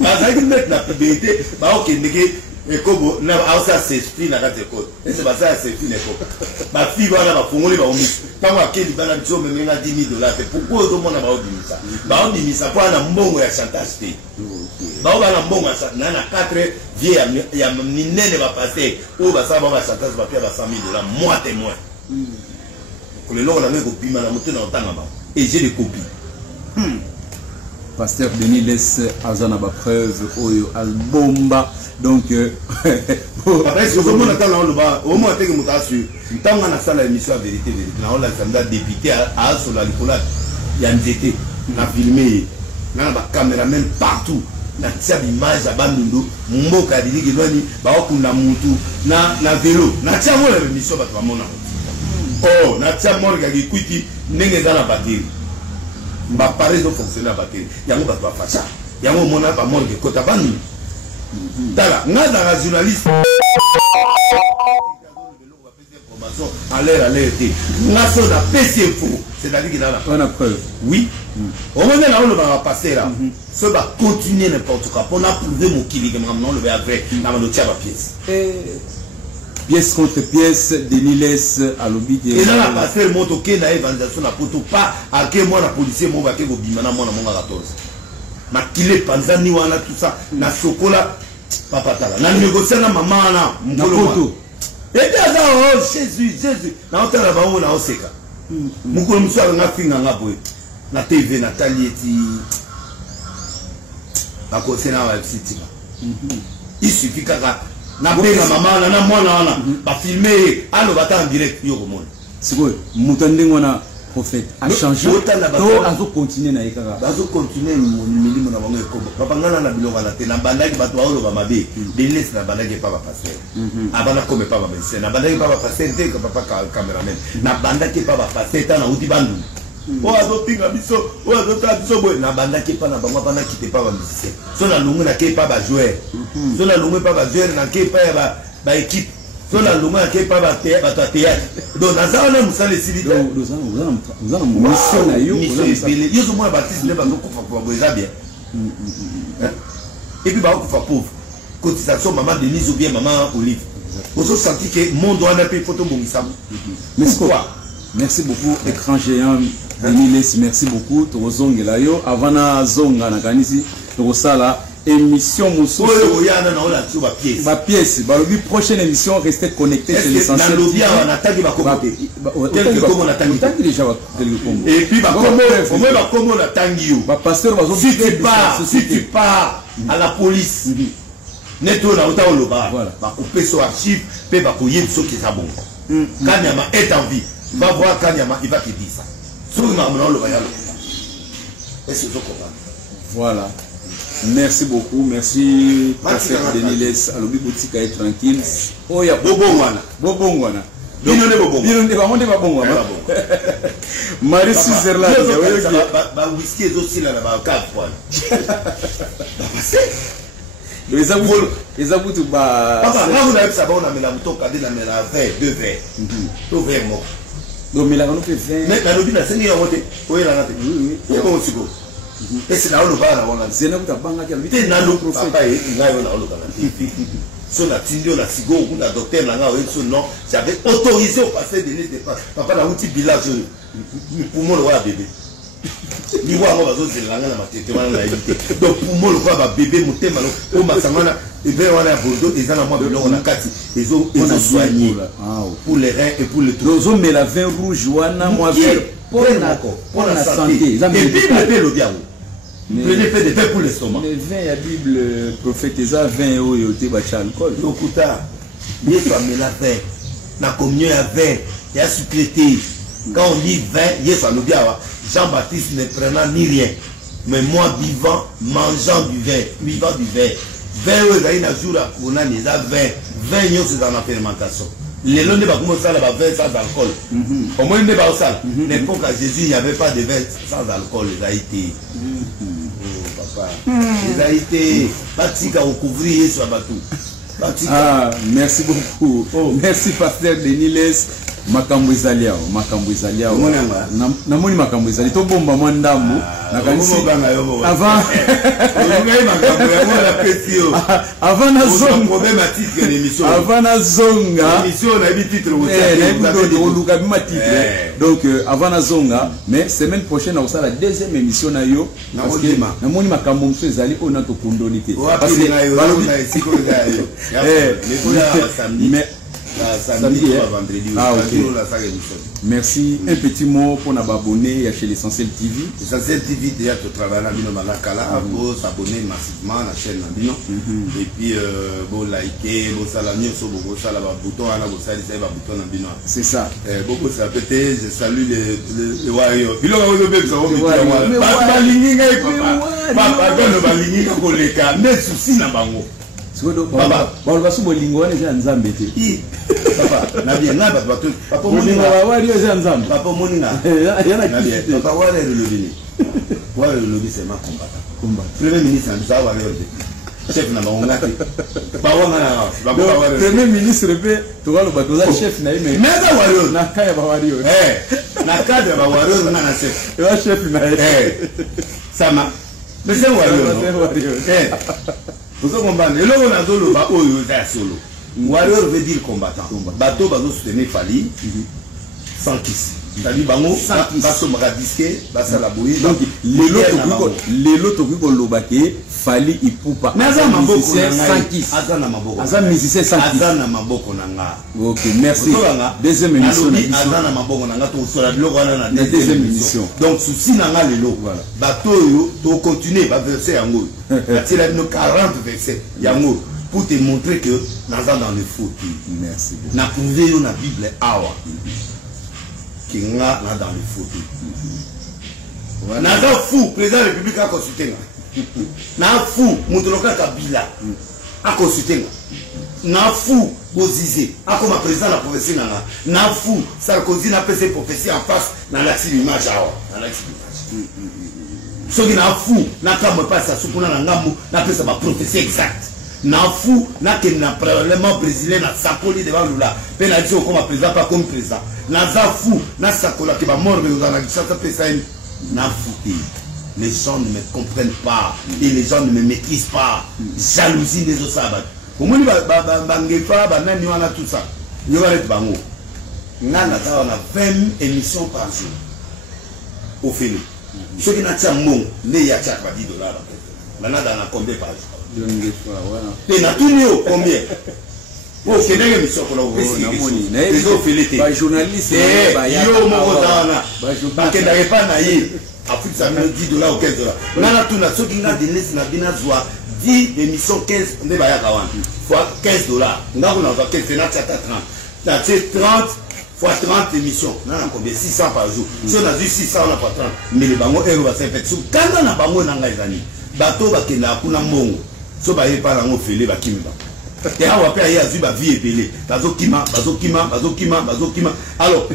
Ba za ki mettre la publicité ba OK ndeke ekobo na ausa safety na kate code. Et c'est pas ça safety ne ko. Ba fi ba na ba fongoli ba omi. Tango akeli ba na biso me nga $10 000. Pourquoi zo mona ba obimisa? Ba obimisa kwa na mbongo ya chantage te. Ba na mbongo na 4 vie ya minene ba passer. O ba sa ba chantage ba pia ba $100 000 mois témoin. le long on avait copié ma moto dans temps et j'ai des copies. Pasteur Denis laisse Azana ba preuve oyo albomba donc après ce moment attend là on le va au moins que muta sur tant on a ça la émission vérité là on l'a samedi député à sur la licola il y a NZT na filmé na ba caméraman partout na tia image ya bandundo mboka diliki lwani ba okunda mutu na vélo na tia mo la émission ba mona oh na tia mo ga kikwiti ndenge za na batterie ba pareil de fonctionner la batterie yango ba to facha yango mona ba mo ke kota banu dala nga da journaliste à l'air nga so na PC info c'est-à-dire que là on a preuve oui au moment là on le va passer là ça va continuer n'importe quoi pour approuver mon kili que maintenant le va après dans le tchaba pièce pièce contre pièce Denis laisse à l'obit et là la passer moto ke na évangelisation na poto pas à que moi la policier mo ba ke go bimana moi na monga 14 ma kile panzani wana tout ça na chocolat papa tala na négocier na maman na poto et là oh Jésus na otala ba on na oseka mukolo musu nga finga nga boy na TV na talieti ba ko sena wa city il suffit kaka na benga maman na mwana wana ba filmer allo bata en direct yo ko mona siko mutandingo na prophète a changé to azo continuer na ekaka bazo continuer milimo na bango ekobo papa ngana na biloko na te na bandaki bato olo ba mabe Denis na bandaki pa ba passer abana comme pa ba messer na bandaki pa ba passer te ka papa cameraman na bandaki pa ba passer ta na uti bandu o azo pinga biso o azo ta biso boy na bandaki pa na bango bana kite pa ba musicien so na lungu na ke pa ba joueur so na lungu pa ba joueur na ke pa ba équipe so la lungu na ke pa ba théâtre donc na ça on a musale sili vous en mission na yo yo zo moi baptiste ne ba ko fa boza bien et puis ba ko fa pauvre cotisation maman Denise ou bien maman Olive vous avez senti que monde doit un peu photo bongisam mais quoi merci beaucoup écran géant Denis merci beaucoup tozongela yo avana zonga na kanisi tokosala émission mosusu oyana na ola tu ba pièce ba lobi prochaine émission restez connectés c'est l'essentiel na lobi na tagi ba komote tel que comme na tangi déjà quelque combo et puis ba komo ba komo na tangi yo ba pasteur ba zo si tu pars à la police neto na uta oloba ba couper son archive pe ba koyer so qui ça bon Kanyama est en vie va voir Kanyama il va te dire ça sur na oloba ya lo est-ce que vous comprenez voilà. Merci beaucoup, merci Pasteur Denis laisse à l'objet boutique à être tranquille. Oh ya bobongwana. Bino ne babongwana. Marie Suzerland. Ba whisky aussi là ba 4 fois. Les abouts ba. Papa, là vous avez ça on a mis la bouton cadé la mera 20 2 verres. Tout verre mort. Donc mais là on fait 20. Mais la lobby là c'est ni monter. Oui là là. Oui. Et bon aussi go. Et c'est là où le bar là on a zena kuta banga kia vite na lo papa et ngayo na lo kana so na tindio na sigo kuna docteur na ngayo so non j'avais autorisé au passer de l'île de papa na outil village pour moi le wa bébé ni wa ngo bazo zelanga na matete wana na éviter donc pour moi le wa bébé motema lo o masangana et bien on a Bordeaux et ça na moi biloko na kati ils ont soigné pour les reins et pour le tout ils ont mis la vin rouge wana moi vert pour la santé et puis le bien le fait de faire pour l'estomac. Le vin, la Bible, prophète, ça vin ou yoté bacha alcool. Lokuta, Dieu soit mis la vin. La communion à vin, il y a sucrété. Quand on dit vin, Dieu soit le bien. Jean-Baptiste ne prenant ni rien. Mais moi vivant, mangeant du vin, vivant du vin. Vin, il y a un jour à Kouna, il y a vin, c'est dans la fermentation. Les lois ne va pas ça, vin sans alcool. Au moins, il n'est pas au sale. L'époque à Jésus, il n'y avait pas de vin sans alcool, les Haïti. Papa, les Haïti, Batika au couvrier sur Batou. Ah, merci beaucoup. Oh, merci, Pasteur Denis laisse. Makambo ezali awa namoni makambo ezali tobomba mwa ndambo avant nazonga oluka bima titre donc avant nazonga mais semaine prochaine akosala deuxième émission na yo namoni makambo mosusu ezali oyo natokundoli te samedi et vendredi. Ah, ok. Merci. Un petit mot pour nous abonner chez l'Essentiel TV. L'Essentiel TV, déjà, tu travailles à Bino Malakala, vous s'abonner massivement à la chaîne Nabino. Et puis, vous likez, vous salamez, vous salamez le bouton, vous salamez le bouton Nabino. C'est ça. Beaucoup se répéter, je salue les warriors. Puis là, on va vous dire, papa, lingi ngai papa, papa, lingi ngai koleka, mais souci na bango. Papa, on va se molingo les gens zambete. Papa, na bien na papa molingo wali les gens zambete. Papa moninga. Na bien. Papa wale le lobby. Wale le lobby c'est ma combattant. Premier ministre na ça wale le chef na bango te. Papa wana premier ministre pe to wale ba to chef na ime. Mais na wale na kaya ba wale. Na cadre ba wale na na chef. Wa chef na sama. Mais c'est wale. Vous comprenez? Et là, on a dit le solo. Warrior veut dire combattant. Bateau va nous soutenir Fali sans kiss. C'est-à-dire, bango, bateau m'a disqué, basa la bouille. Donc, les lots qui ont l'obake, Fali il poupa. Mais Azan musicien sans kiss. Azan musicien sans kiss. Azan maboko nanga. Ok, merci. Deuxième émission. Azan maboko nanga to sur la logo na deuxième émission. Donc, souci nanga les lots. Bateau yo, to continuer ba verser yango. Il a 40 versets yango pour te montrer que Nazan dans le faute. Merci beaucoup. Na prouvé yo na Bible awa. Qui nga na dans le faute. Nazan fou, président de la République a consulté. Na fou, Moutoloka Kabila a consulté. Na fou, Bozizé, a comme président de la prophétie. Na fou, Sarkozy n'a pas ses prophéties en face dans l'axe d'image. Ce qui n'a fou, n'a pas passé à Soupona Nangamou, n'a pas sa prophétie exacte. N'a fou, n'a qu'un parlement brésilien, n'a Sapoli devant Lula. Penalty au comme président, pas comme président. N'a fou, n'a Sakola qui va mort, mais vous en avez dit ça, n'a fouté. Les gens ne me comprennent pas et les gens ne me maîtrisent pas. Jalousie des autres sabbats. Au moins, Bangefa, Banani, on a tout ça. Il y a Bango. On a 20 émissions par jour. Au Félix. Ceux qui n'ont pas de $10. Maintenant, on a combien par jour? Et na tout niveau, combien? Oh, c'est une émission pour nous. Les autres Félix. Les journalistes. Yo, Morodana. Parce que n'avez pas naïe. Après, ça me $10 ou $15. Nana tout na ceux qui n'ont donné na bina zoa 10 émissions 15 ne ba ya kawan fois $15. Nga on va 15 na 30. Na 30 fois 30 émissions. Nana combien 600 par jour. Si on a dit 600 on a pas 30. Mais le bango euro va s'infecter. Quand on a bango na nga ezani. Bateau ba kenda kuna mbongo. So ba yepa na ngo fele ba kimba. Et awa pe ya zu ba vie epelé. Bazo kima. Alors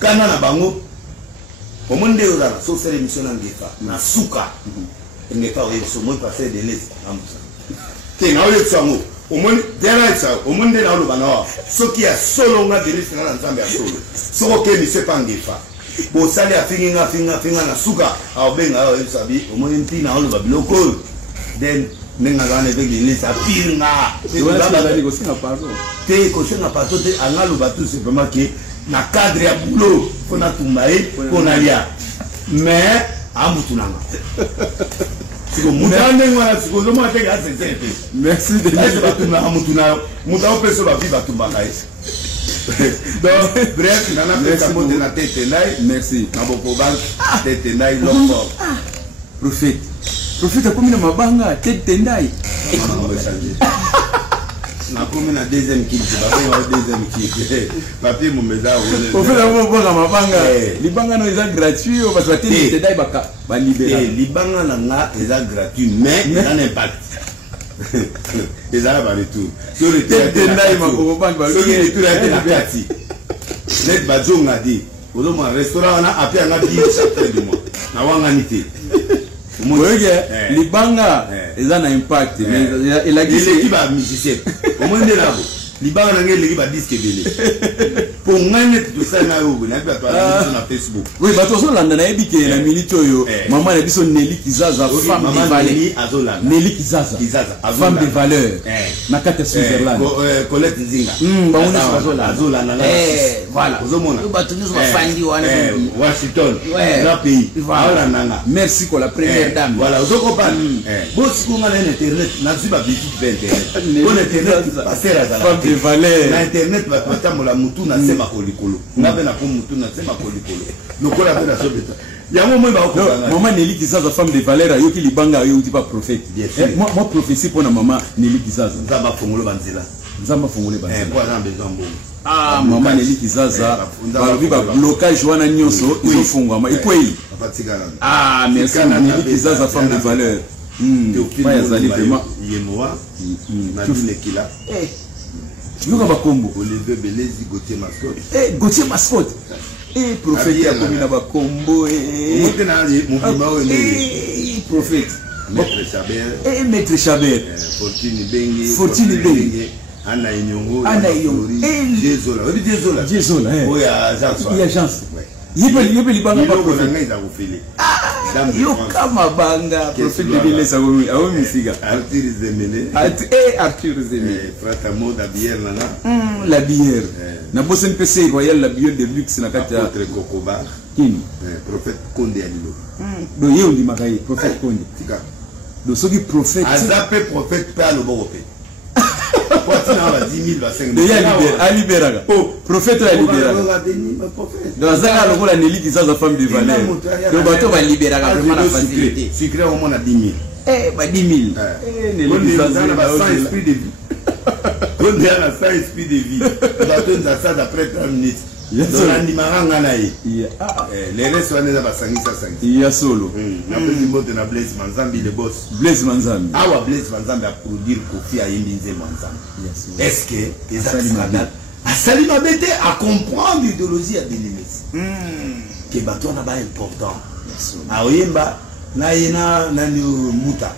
quand on a bango au monde de la société émission n'angefa na suka n'gefa au so moi passer de l'est te na ole tsango au monde derrière ça au monde na lo bana so qui a solo nga de l'est na nzambe ya solo so ke ni se pa ngefa bo sali afinga na suka au benga au sabi au monde ntina lo babiloko then nenga gane avec l'est a pinga te ko sina pato te angalo batu c'est vraiment que na cadre ya boulot qu'on a tombé qu'on a lié mais à Moutounanga c'est comme Moutane voilà c'est comme moi t'es gars c'est merci de nous à Moutounanga Moutane peut se va vivre à Toumbaga donc bref nana fait ça monter la tête naï merci na boko bank tête naï l'homme prophète a commis ma banga tête naï na comme na deuxième kit papier mon méda au fait on va mabanga libanga no est gratuit parce que tête dai baka ba libérer libanga na nga est gratuit mais il a un impact les arabes à retour sur le tête dai ma ko banga sur le retour à Kati net bajo ngadi ozo mo restaurant na apia ngadi chaque du mois na wanga nité libanga ils ont un impact mais il a dit l'équipe a musicien au moins de là libanga na l'équipe a disque belé pour ngane tout ça na yo na ba to na Facebook. Oui, ba to so landa na yebi ke na minute yo. Maman na biso Nelly Kizaza, femme de valeur. Nelly Kizaza, femme de valeur. Na kata Switzerland. Colette Nzinga. Ba on azolanda. Voilà. Ba to nous ba fandi wana. Washington. Na pays. Voilà nanga. Merci pour la première dame. Voilà, vous comprenez. Bon, si vous avez internet, na ziba bitu internet. Bon internet passer à la femme de valeur. Na internet ba kwata la mutu na sema kolikolo. Na be na ko mutu na sema kolikolo. Lokola be na sobeta. Ya moment ba ko. Maman Nelly Kizaza, femme de valeur, yo ki libanga yo ti pas prophète. Moi prophétie pour na maman Nelly Kizaza. Nzamba fongolo banzela. Nzamba fongolo banzela. Quoi na besoin bon. Ah, maman Nelly Kizaza, ba blocage wana nyonso izo fungwa. Ikweli. Ah, merci Nelly Kizaza, femme de valeur. Pas yazali vraiment. Yemoa. Nadine Kila. Yoka bakombo. Olivier Belezi, Gauthier Mascotte. Gauthier Mascotte. Prophète ya komina bakombo. Prophète. Maître Chabert. Maître Chabert. Fortune Bengue. Ana Inyongo. Jezola. Oh, il y a agence. Il y a agence. Yebe libanga ba prophète. Yo kama banga prophète de Beleza awo musiga. Arthur Zemele. Arthur Zemele. Frère Maud la bière nana. La bière. Na bosen PC royal la bière de luxe na kati ya Kokobar. Kini? Prophète Konde Alilo. Do yeo ndi makaye prophète Konde. Tika. Do soki prophète. Azape prophète pa lo borope. Quoi na ba 10 000 ba 5 000. De ya libéraga. Oh, prophète la libéraga. Donc ça lo la Nelly Kizaza, femme de valeur. Donc bato ba libéraga vraiment la facilité. Sucré au moins à 10 000. Ba 10 000. Nelly Kizaza na ba 100 esprit de vie. Quand il y a la 100 esprit de vie. Bato nza ça d'après 30 minutes. Donc l'andimaranga na ye. Les restes on est ba sangisa sangisa. Il y a solo. Na pesi mbote na Blaise Manzambi le boss. Blaise Manzambi. Awa Blaise Manzambi a produire Kofi Ayembi Nzembo Manzambi. Est-ce que Asali Mabete à comprendre l'idéologie à Bénémis. Que bato na ba important. Aoyemba na yena na muta.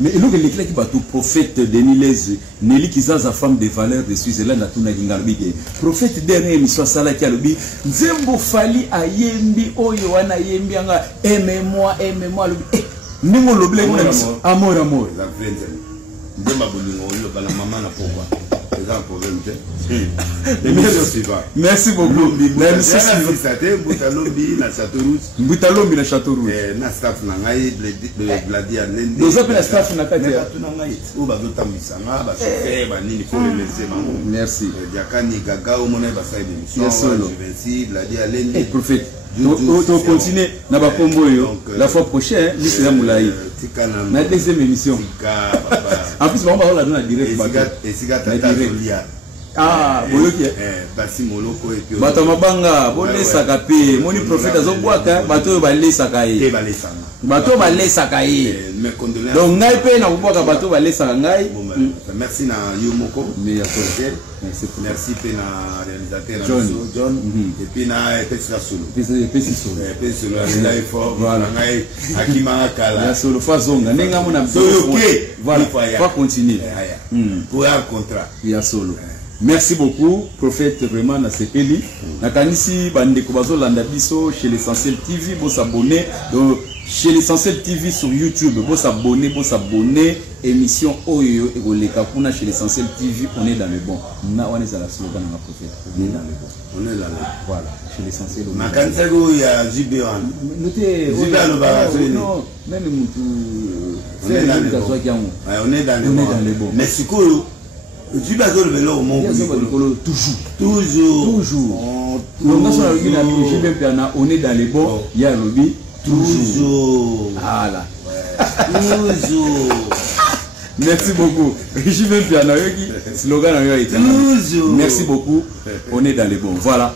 Mais il y a qui bateau prophète Denis Lez, Nelly Kizaza, femme de valeur de Switzerland, à Tuna Gingalbi. Prophète dernier émission Salaki Alobi, Nzembo Fali Ayembi, Oyoana Yembi, aimez-moi, Ningo Loble, amour. La vraie Nzemba Bolingo, la maman n'a pourquoi. C'est un problème. Merci beaucoup. Merci. Boutalombi, na Château Rouge. Boutalombi, na Château Rouge. Na staff na ngai, Bladi à Lende. Nous appelons la staff na Katia. Ou ba dotambisa nga, ba chauffeur, ba nini pour remercier maman. Merci. Diakani Gaga, au monnaie, ba sa émission. Je Bladi à Lende. Prophète. On continue na bakombo yo la fois prochaine Lisa Moulaye na deuxième émission en plus on va la donner direct boyoki basi moloko et puis bato mabanga bolesaka pe moni prophète azobwaka bato balesaka ye bato balesaka ye donc ngai pe na kubwaka bato balesaka ngai. Merci na Yomoko. Merci pe na réalisateur John et puis na Pesla Solo. Pesla là il faut voilà ngai akima kala ya solo fazonga nenga mona voilà faut continuer pour un contrat ya solo. Merci beaucoup, prophète, vraiment, na sepeli. Na kanisi bandeko bazo landa biso chez l'Essentiel TV, bon s'abonner. Donc chez l'Essentiel TV sur YouTube, bon s'abonner. Émission Oyo et Goleka Kuna chez l'Essentiel TV, on est dans le bon. Na on est dans la slogan de la prophète. On est dans le bon. On est dans le bon. Voilà, chez l'Essentiel. Ma kansago il y a Jibewan. Notez Jibéan non, même on est dans le bon. On est dans le bon. Mais c'est quoi? Tu vas dans le vélo au monde. Toujours. On est dans les bons. Il y a lobby. Toujours. Voilà. Toujours. Merci beaucoup. Slogan. Merci beaucoup. On est dans les bons. Voilà.